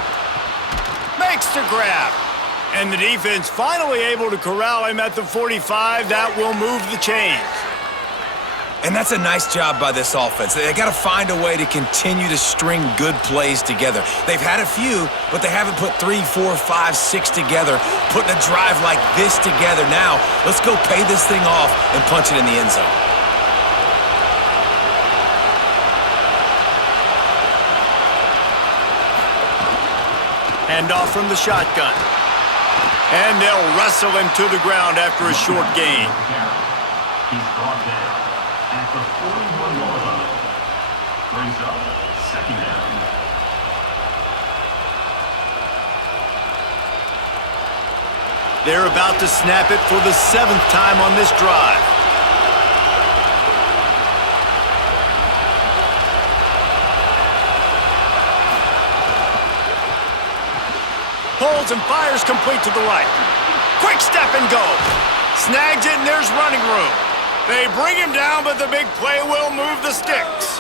makes the grab. And the defense finally able to corral him at the 45. That will move the chains. And that's a nice job by this offense. They got to find a way to continue to string good plays together. They've had a few, but they haven't put 3, 4, 5, 6 together, putting a drive like this together. Now, let's go pay this thing off and punch it in the end zone. Hand off from the shotgun. And they'll wrestle him to the ground after a short gain. He's brought down at the 41-yard line. Brings up 2nd down. They're about to snap it for the 7th time on this drive. Pulls and fires complete to the right. Quick step and go. Snags it, and there's running room. They bring him down, but the big play will move the sticks.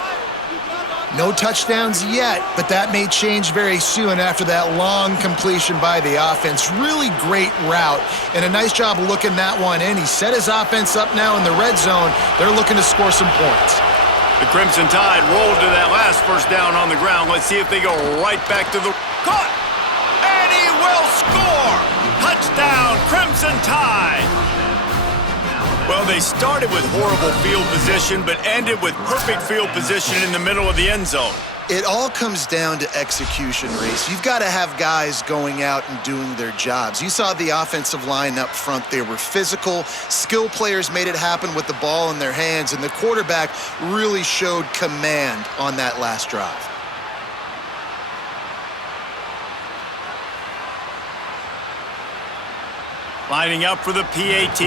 No touchdowns yet, but that may change very soon after that long completion by the offense. Really great route, and a nice job looking that one in. He set his offense up now in the red zone. They're looking to score some points. The Crimson Tide rolled to that last first down on the ground. Let's see if they go right back to the... Caught! And he will score! Touchdown, Crimson Tide! Well, they started with horrible field position, but ended with perfect field position in the middle of the end zone. It all comes down to execution, Reese. You've got to have guys going out and doing their jobs. You saw the offensive line up front. They were physical. Skill players made it happen with the ball in their hands, and the quarterback really showed command on that last drive. Lining up for the PAT.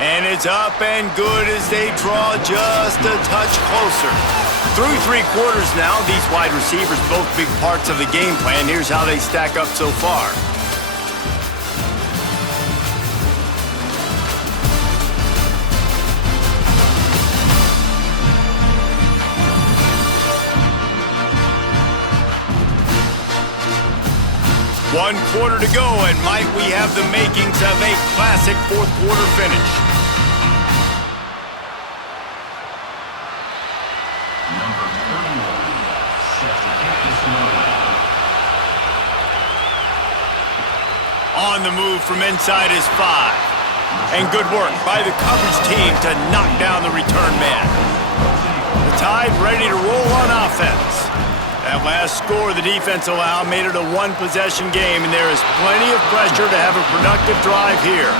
And it's up and good as they draw just a touch closer. Through 3 quarters now, these wide receivers both big parts of the game plan. Here's how they stack up so far. One quarter to go, and might we have the makings of a classic fourth quarter finish. Number 31 sets to kick this one away. On the move from inside is 5. And good work by the coverage team to knock down the return man. The Tide ready to roll on offense. That last score the defense allowed made it a one-possession game, and there is plenty of pressure to have a productive drive here.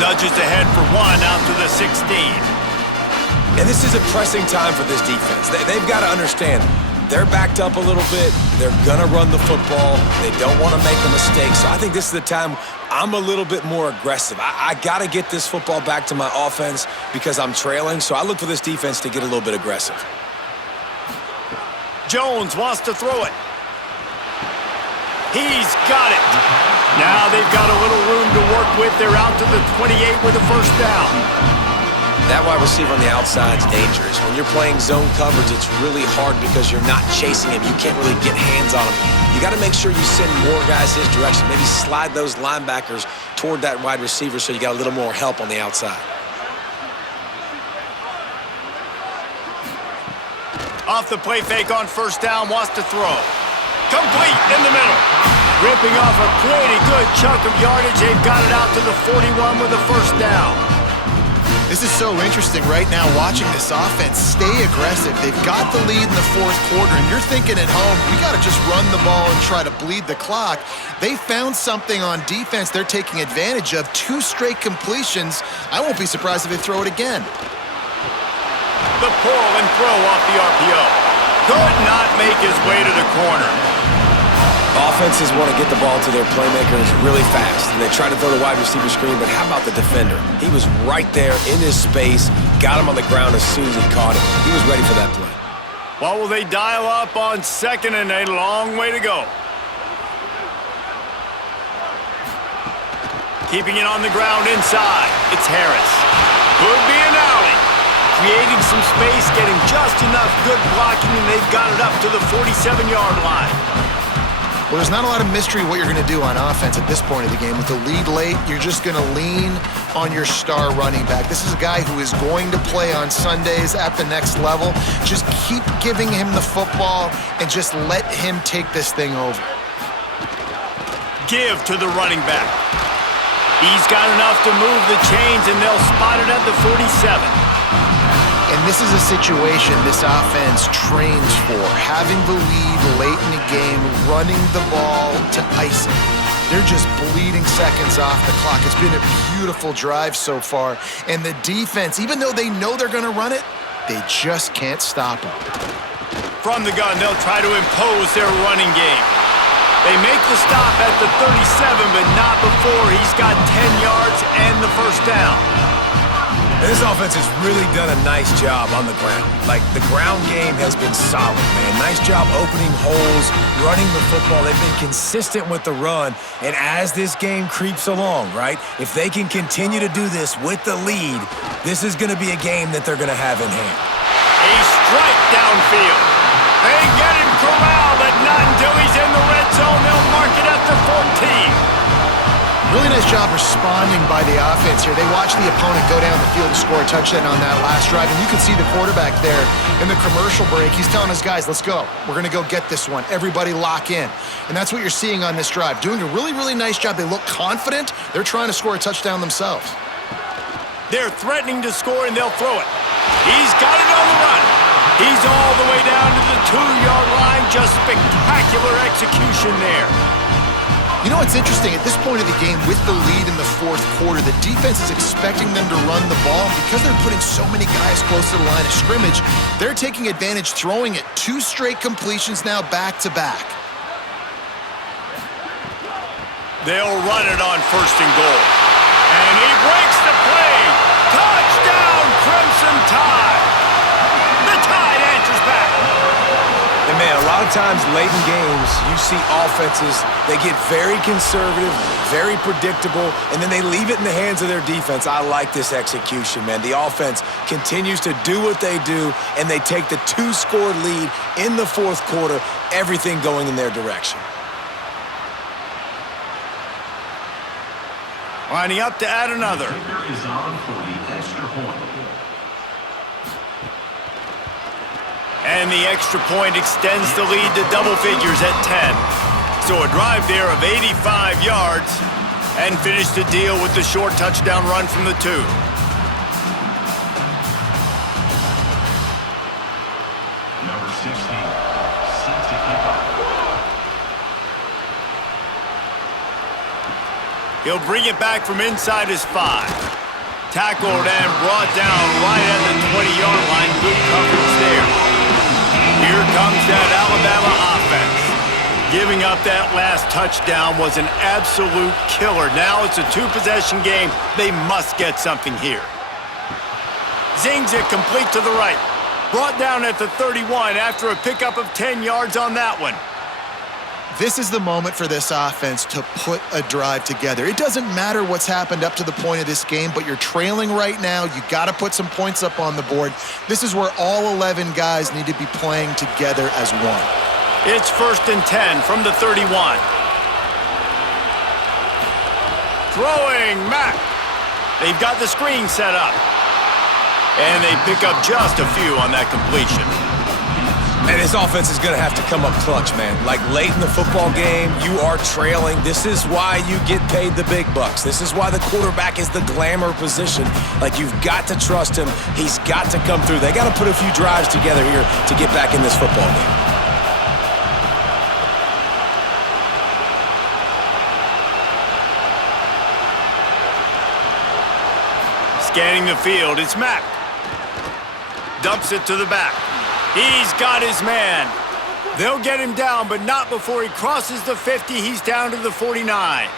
Nudges ahead for one out to the 16. And this is a pressing time for this defense. They've got to understand, they're backed up a little bit. They're going to run the football. They don't want to make a mistake. So I think this is the time I'm a little bit more aggressive. I got to get this football back to my offense because I'm trailing. So I look for this defense to get a little bit aggressive. Jones wants to throw it. He's got it. Now they've got a little room to work with. They're out to the 28 with a first down. That wide receiver on the outside is dangerous. When you're playing zone coverage, it's really hard because you're not chasing him. You can't really get hands on him. You got to make sure you send more guys his direction. Maybe slide those linebackers toward that wide receiver so you got a little more help on the outside. Off the play fake on first down, wants to throw. Complete in the middle. Ripping off a pretty good chunk of yardage. They've got it out to the 41 with a first down. This is so interesting right now watching this offense stay aggressive. They've got the lead in the fourth quarter, and you're thinking at home, we got to just run the ball and try to bleed the clock. They found something on defense they're taking advantage of. 2 straight completions. I won't be surprised if they throw it again. The pull and throw off the RPO. Could not make his way to the corner. Offenses want to get the ball to their playmakers really fast, and they try to throw the wide receiver screen, but how about the defender? He was right there in his space, got him on the ground as soon as he caught him. He was ready for that play. What will they dial up on second and a long way to go? Keeping it on the ground inside. It's Harris. Could be an alley. Creating some space, getting just enough good blocking, and they've got it up to the 47-yard line. Well, there's not a lot of mystery what you're going to do on offense at this point of the game. With the lead late, you're just going to lean on your star running back. This is a guy who is going to play on Sundays at the next level. Just keep giving him the football and just let him take this thing over. Give to the running back. He's got enough to move the chains, and they'll spot it at the 47. And this is a situation this offense trains for. Having the lead late in the game, running the ball to ice it. They're just bleeding seconds off the clock. It's been a beautiful drive so far. And the defense, even though they know they're going to run it, they just can't stop them. From the gun, they'll try to impose their running game. They make the stop at the 37, but not before he's got 10 yards and the first down. And this offense has really done a nice job on the ground. Like, the ground game has been solid, man. Nice job opening holes, running the football. They've been consistent with the run. And as this game creeps along, right, if they can continue to do this with the lead, this is going to be a game that they're going to have in hand. A strike downfield. They get him corralled, but not until he's in the red zone. They'll mark it at the 14. Really nice job responding by the offense here. They watched the opponent go down the field to score a touchdown on that last drive, and you can see the quarterback there in the commercial break. He's telling his guys, let's go. We're going to go get this one. Everybody lock in. And that's what you're seeing on this drive. Doing a really, really nice job. They look confident. They're trying to score a touchdown themselves. They're threatening to score, and they'll throw it. He's got it on the run. He's all the way down to the 2-yard line. Just spectacular execution there. You know what's interesting? At this point of the game, with the lead in the fourth quarter, the defense is expecting them to run the ball. Because they're putting so many guys close to the line of scrimmage, they're taking advantage, throwing it. 2 straight completions now back-to-back. They'll run it on first and goal. And he breaks the play. Touchdown, Crimson Tide. The Tide answers back. And, man, a lot of times late in games, you see offenses, they get very conservative, very predictable, and then they leave it in the hands of their defense. I like this execution, man. The offense continues to do what they do, and they take the 2-score lead in the fourth quarter, everything going in their direction. Lining up to add another. Kicker is on for the extra point. And the extra point extends the lead to double figures at 10. So a drive there of 85 yards and finish the deal with the short touchdown run from the 2. Number 16, set to kick off. He'll bring it back from inside his 5. Tackled and brought down right at the 20-yard line. Good coverage there. Here comes that Alabama offense. Giving up that last touchdown was an absolute killer. Now it's a 2-possession game. They must get something here. Zings it complete to the right. Brought down at the 31 after a pickup of 10 yards on that one. This is the moment for this offense to put a drive together. It doesn't matter what's happened up to the point of this game, but you're trailing right now. You got to put some points up on the board. This is where all 11 guys need to be playing together as one. It's 1st and 10 from the 31. Throwing Mack. They've got the screen set up. And they pick up just a few on that completion. And his offense is going to have to come up clutch, man. Like late in the football game, you are trailing. This is why you get paid the big bucks. This is why the quarterback is the glamour position. Like, you've got to trust him. He's got to come through. They got to put a few drives together here to get back in this football game. Scanning the field, it's Mack. Dumps it to the back. He's got his man. They'll get him down, but not before he crosses the 50. He's down to the 49.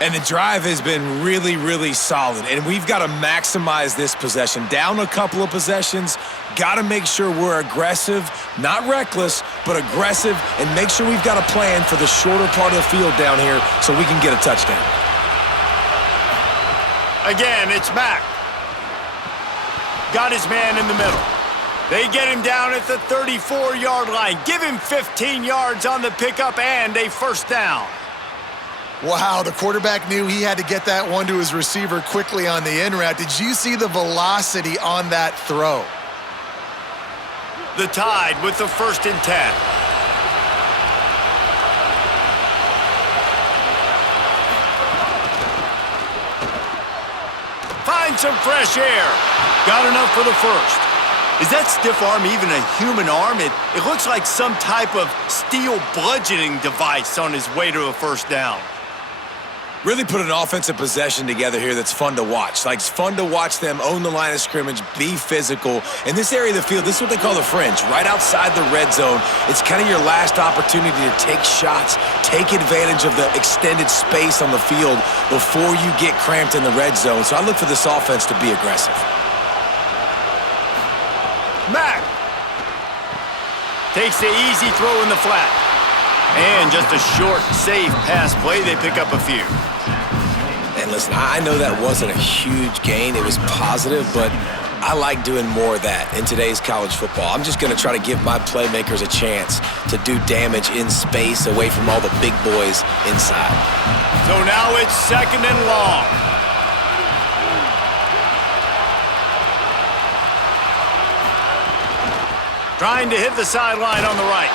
And the drive has been really, really solid. And we've got to maximize this possession. Down a couple of possessions. Got to make sure we're aggressive, not reckless, but aggressive, and make sure we've got a plan for the shorter part of the field down here so we can get a touchdown. Again, it's Mack. Got his man in the middle. They get him down at the 34-yard line. Give him 15 yards on the pickup and a 1st down. Wow, the quarterback knew he had to get that one to his receiver quickly on the in route. Did you see the velocity on that throw? The Tide with the 1st and 10. Find some fresh air. Got enough for the 1st. Is that stiff arm even a human arm? It looks like some type of steel bludgeoning device on his way to a 1st down. Really put an offensive possession together here that's fun to watch. Like, it's fun to watch them own the line of scrimmage, be physical. In this area of the field, this is what they call the fringe, right outside the red zone. It's kind of your last opportunity to take shots, take advantage of the extended space on the field before you get cramped in the red zone. So I look for this offense to be aggressive. Mack takes the easy throw in the flat. And just a short, safe pass play. They pick up a few. And listen, I know that wasn't a huge gain. It was positive, but I like doing more of that in today's college football. I'm just going to try to give my playmakers a chance to do damage in space away from all the big boys inside. So now it's 2nd and long. Trying to hit the sideline on the right.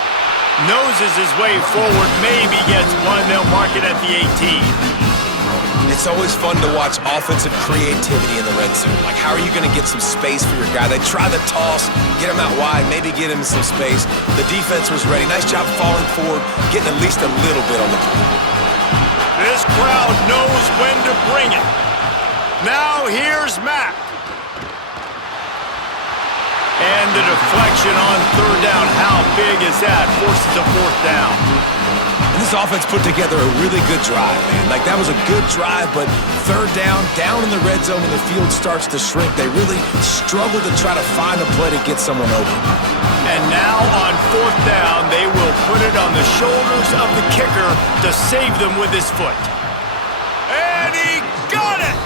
Noses his way forward, maybe gets one. They'll mark it at the 18. It's always fun to watch offensive creativity in the red zone. Like, how are you going to get some space for your guy? They try the toss, get him out wide, maybe get him some space. The defense was ready. Nice job falling forward, getting at least a little bit on the play. This crowd knows when to bring it. Now here's Mack. And the deflection on 3rd down. How big is that? Forces a 4th down. And this offense put together a really good drive, man. Like, that was a good drive, but 3rd down in the red zone when the field starts to shrink, they really struggle to try to find a play to get someone open. And now on 4th down, they will put it on the shoulders of the kicker to save them with his foot. And he got it!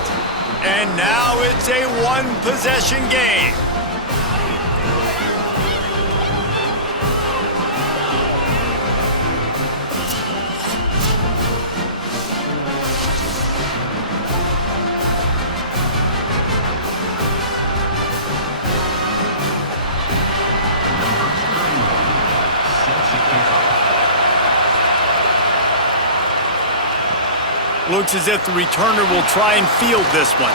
And now it's a 1-possession game. Looks as if the returner will try and field this one.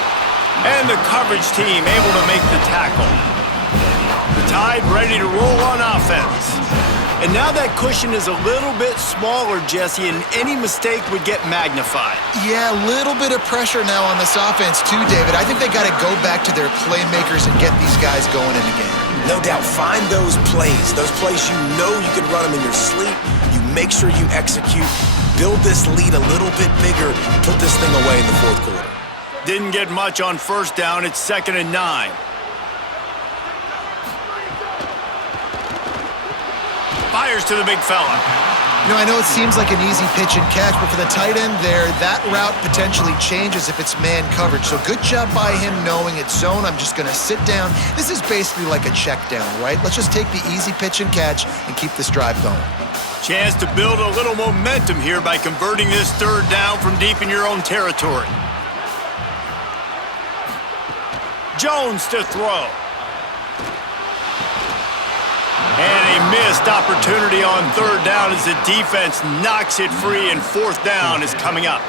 And the coverage team able to make the tackle. The Tide ready to roll on offense. And now that cushion is a little bit smaller, Jesse, and any mistake would get magnified. Yeah, a little bit of pressure now on this offense too, David. I think they got to go back to their playmakers and get these guys going in the game. No doubt, find those plays you know you can run them in your sleep. You make sure you execute, build this lead a little bit bigger, put this thing away in the fourth quarter. Didn't get much on first down. It's 2nd and 9. Fires to the big fella. You know, I know it seems like an easy pitch and catch, but for the tight end there, that route potentially changes if it's man coverage. So good job by him knowing it's zone. I'm just going to sit down. This is basically like a check down, right? Let's just take the easy pitch and catch and keep this drive going. Chance to build a little momentum here by converting this 3rd down from deep in your own territory. Jones to throw. And a missed opportunity on 3rd down as the defense knocks it free, and 4th down is coming up.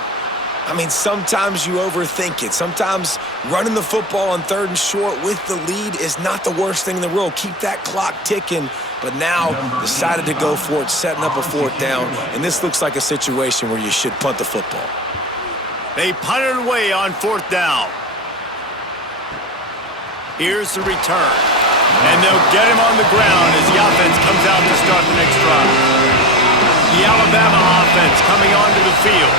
I mean, sometimes you overthink it. Sometimes running the football on 3rd and short with the lead is not the worst thing in the world. Keep that clock ticking. But now decided to go for it, setting up a 4th down. And this looks like a situation where you should punt the football. They punt it away on 4th down. Here's the return. And they'll get him on the ground as the offense comes out to start the next drive. The Alabama offense coming onto the field.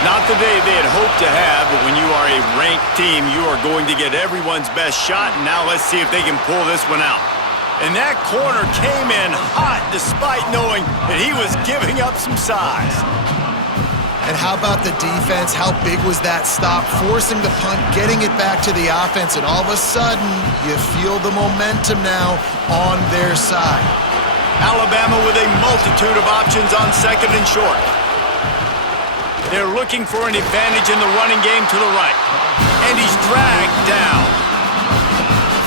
Not the day they had hoped to have, but when you are a ranked team, you are going to get everyone's best shot. And now let's see if they can pull this one out. And that corner came in hot despite knowing that he was giving up some size. And how about the defense? How big was that stop? Forcing the punt, getting it back to the offense, and all of a sudden, you feel the momentum now on their side. Alabama with a multitude of options on 2nd and short. They're looking for an advantage in the running game to the right. And he's dragged down.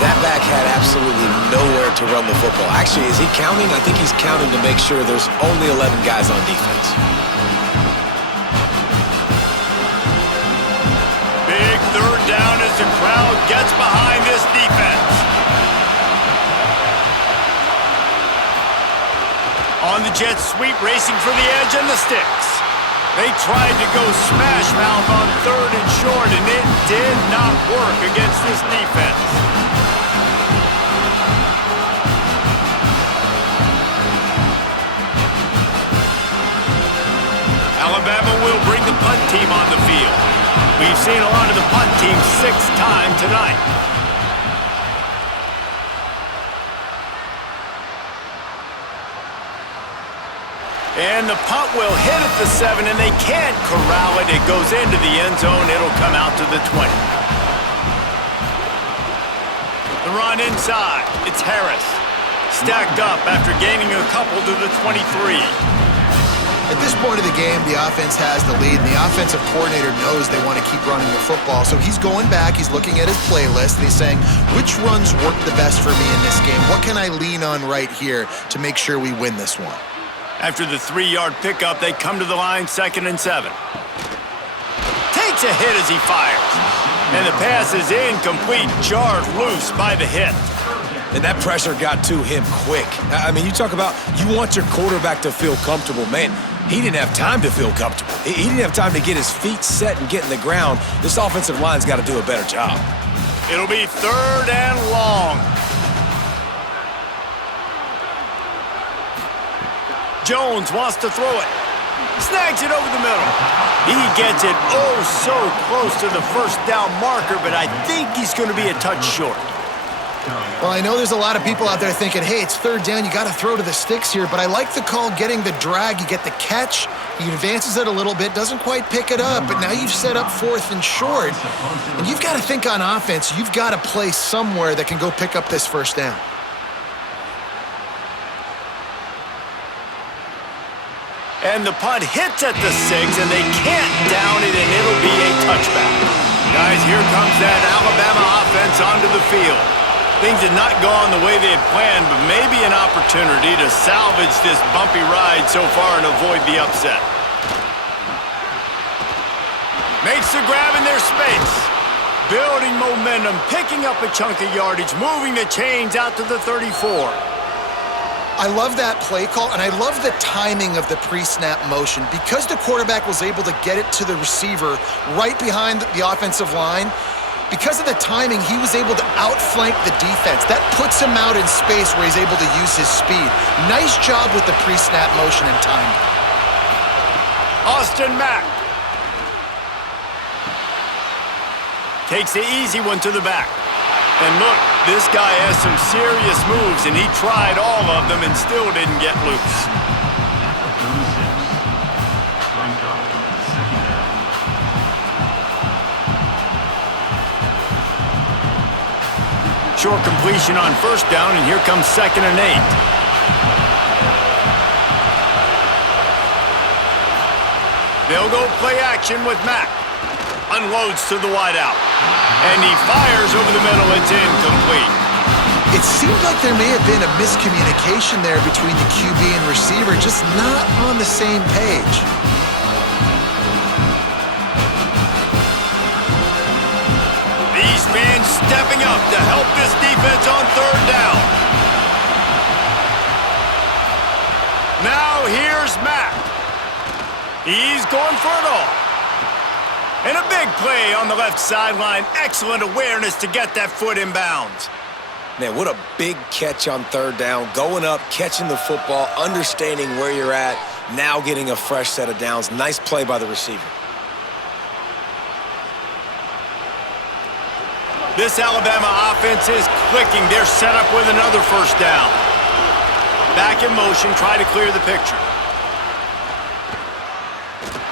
That back had absolutely nowhere to run the football. Actually, is he counting? I think he's counting to make sure there's only 11 guys on defense. Big 3rd down as the crowd gets behind this defense. On the jet sweep, racing for the edge and the sticks. They tried to go smash mouth on 3rd and short, and it did not work against this defense. Alabama will bring the punt team on the field. We've seen a lot of the punt team 6 times tonight. And the punt will hit at the 7, and they can't corral it. It goes into the end zone. It'll come out to the 20. The run inside. It's Harris. Stacked up after gaining a couple to the 23. At this point of the game, the offense has the lead, and the offensive coordinator knows they want to keep running the football. So he's going back, he's looking at his playlist, and he's saying, which runs work the best for me in this game? What can I lean on right here to make sure we win this one? After the 3-yard pickup, they come to the line, 2nd and 7. Takes a hit as he fires. And the pass is incomplete, jarred loose by the hit. And that pressure got to him quick. I mean, you talk about you want your quarterback to feel comfortable. Man, he didn't have time to feel comfortable. He didn't have time to get his feet set and get in the ground. This offensive line's got to do a better job. It'll be 3rd and long. Jones wants to throw it. Snags it over the middle. He gets it oh so close to the 1st down marker, but I think he's going to be a touch short. Well, I know there's a lot of people out there thinking, hey, it's 3rd down, you got to throw to the sticks here, but I like the call getting the drag. You get the catch, he advances it a little bit, doesn't quite pick it up, but now you've set up 4th and short, and you've got to think on offense, you've got to play somewhere that can go pick up this 1st down. And the punt hits at the 6, and they can't down it, and it'll be a touchback. Guys, here comes that Alabama offense onto the field. Things had not gone the way they had planned, but maybe an opportunity to salvage this bumpy ride so far and avoid the upset. Makes the grab in their space. Building momentum, picking up a chunk of yardage, moving the chains out to the 34. I love that play call, and I love the timing of the pre-snap motion. Because the quarterback was able to get it to the receiver right behind the offensive line, because of the timing, he was able to outflank the defense. That puts him out in space where he's able to use his speed. Nice job with the pre-snap motion and timing. Austin Mack takes the easy one to the back. And look, this guy has some serious moves, and he tried all of them and still didn't get loose. Short completion on first down, and here comes 2nd and 8. They'll go play action with Mack. Unloads to the wideout. And he fires over the middle. It's incomplete. It seemed like there may have been a miscommunication there between the QB and receiver, just not on the same page. These fans stepping up to help this defense on 3rd down. Now here's Mack. He's going for it all. And a big play on the left sideline. Excellent awareness to get that foot in bounds. Man, what a big catch on 3rd down. Going up, catching the football, understanding where you're at, now getting a fresh set of downs. Nice play by the receiver. This Alabama offense is clicking. They're set up with another 1st down. Back in motion, try to clear the picture.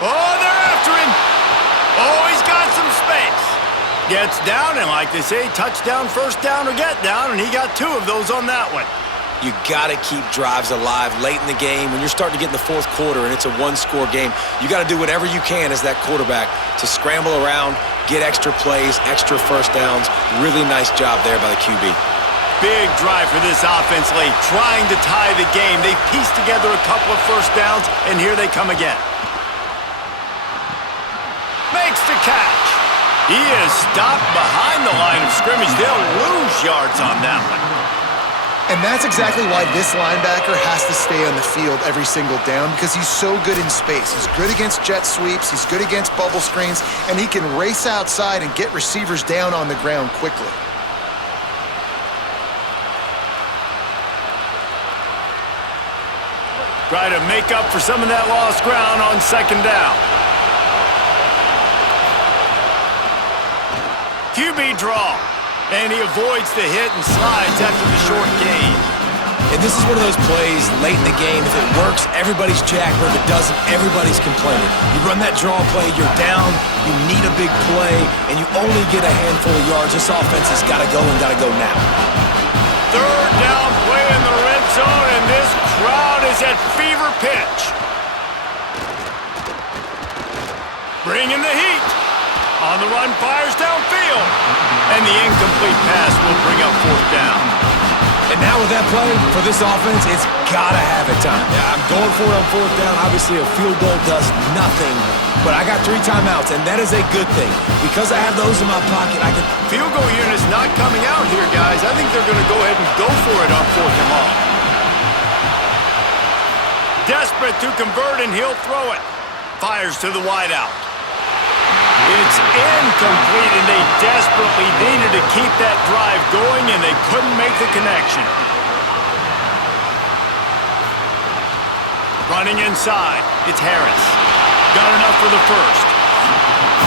Oh, they're after him. Oh, he's got some space. Gets down, and like they say, touchdown, 1st down, or get down, and he got 2 of those on that one. You got to keep drives alive late in the game. When you're starting to get in the 4th quarter and it's a 1-score game, you got to do whatever you can as that quarterback to scramble around, get extra plays, extra 1st downs. Really nice job there by the QB. Big drive for this offense late, trying to tie the game. They pieced together a couple of 1st downs, and here they come again. Makes the catch. He is stopped behind the line of scrimmage. They'll lose yards on that one. And that's exactly why this linebacker has to stay on the field every single down, because he's so good in space. He's good against jet sweeps, he's good against bubble screens, and he can race outside and get receivers down on the ground quickly. Try to make up for some of that lost ground on 2nd down. QB draw, and he avoids the hit and slides after the short gain. And this is one of those plays late in the game. If it works, everybody's jacked, but if it doesn't, everybody's complaining. You run that draw play, you're down, you need a big play, and you only get a handful of yards. This offense has got to go and got to go now. 3rd down play in the red zone, and this crowd is at fever pitch. Bringing the heat. On the run, fires downfield. And the incomplete pass will bring up 4th down. And now with that play, for this offense, it's got to have it time. Yeah, I'm going for it on 4th down. Obviously, a field goal does nothing. But I got 3 timeouts, and that is a good thing. Because I have those in my pocket, I can... Field goal unit's not coming out here, guys. I think they're going to go ahead and go for it on 4th and long. Desperate to convert, and he'll throw it. Fires to the wideout. It's incomplete, and they desperately needed to keep that drive going, and they couldn't make the connection. Running inside, it's Harris. Got enough for the 1st.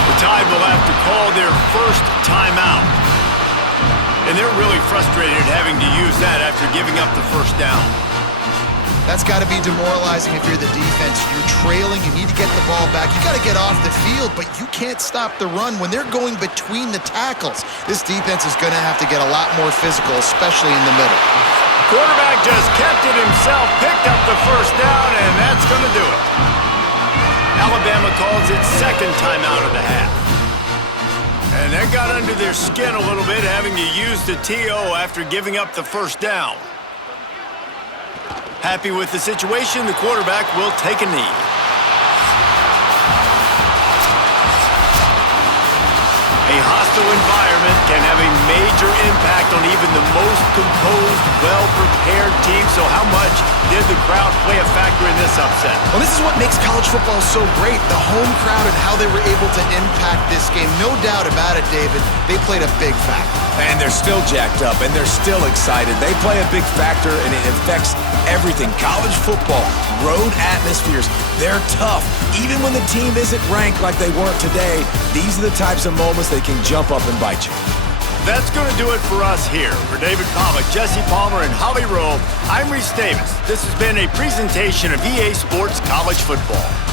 The Tide will have to call their 1st timeout. And they're really frustrated having to use that after giving up the 1st down. That's got to be demoralizing if you're the defense. You're trailing, you need to get the ball back. You got to get off the field, but you can't stop the run when they're going between the tackles. This defense is going to have to get a lot more physical, especially in the middle. Quarterback just kept it himself, picked up the 1st down, and that's going to do it. Alabama calls its 2nd timeout of the half. And that got under their skin a little bit, having to use the TO after giving up the 1st down. Happy with the situation, the quarterback will take a knee. A hostile environment can have a major impact on even the most composed, well-prepared team. So how much did the crowd play a factor in this upset? Well, this is what makes college football so great, the home crowd and how they were able to impact this game. No doubt about it, David, they played a big factor. And they're still jacked up, and they're still excited. They play a big factor, and it affects everything. College football, road atmospheres, they're tough. Even when the team isn't ranked like they weren't today, these are the types of moments they can jump up and bite you. That's going to do it for us here. For David Pollack, Jesse Palmer, and Holly Rowe, I'm Reese Davis. This has been a presentation of EA Sports College Football.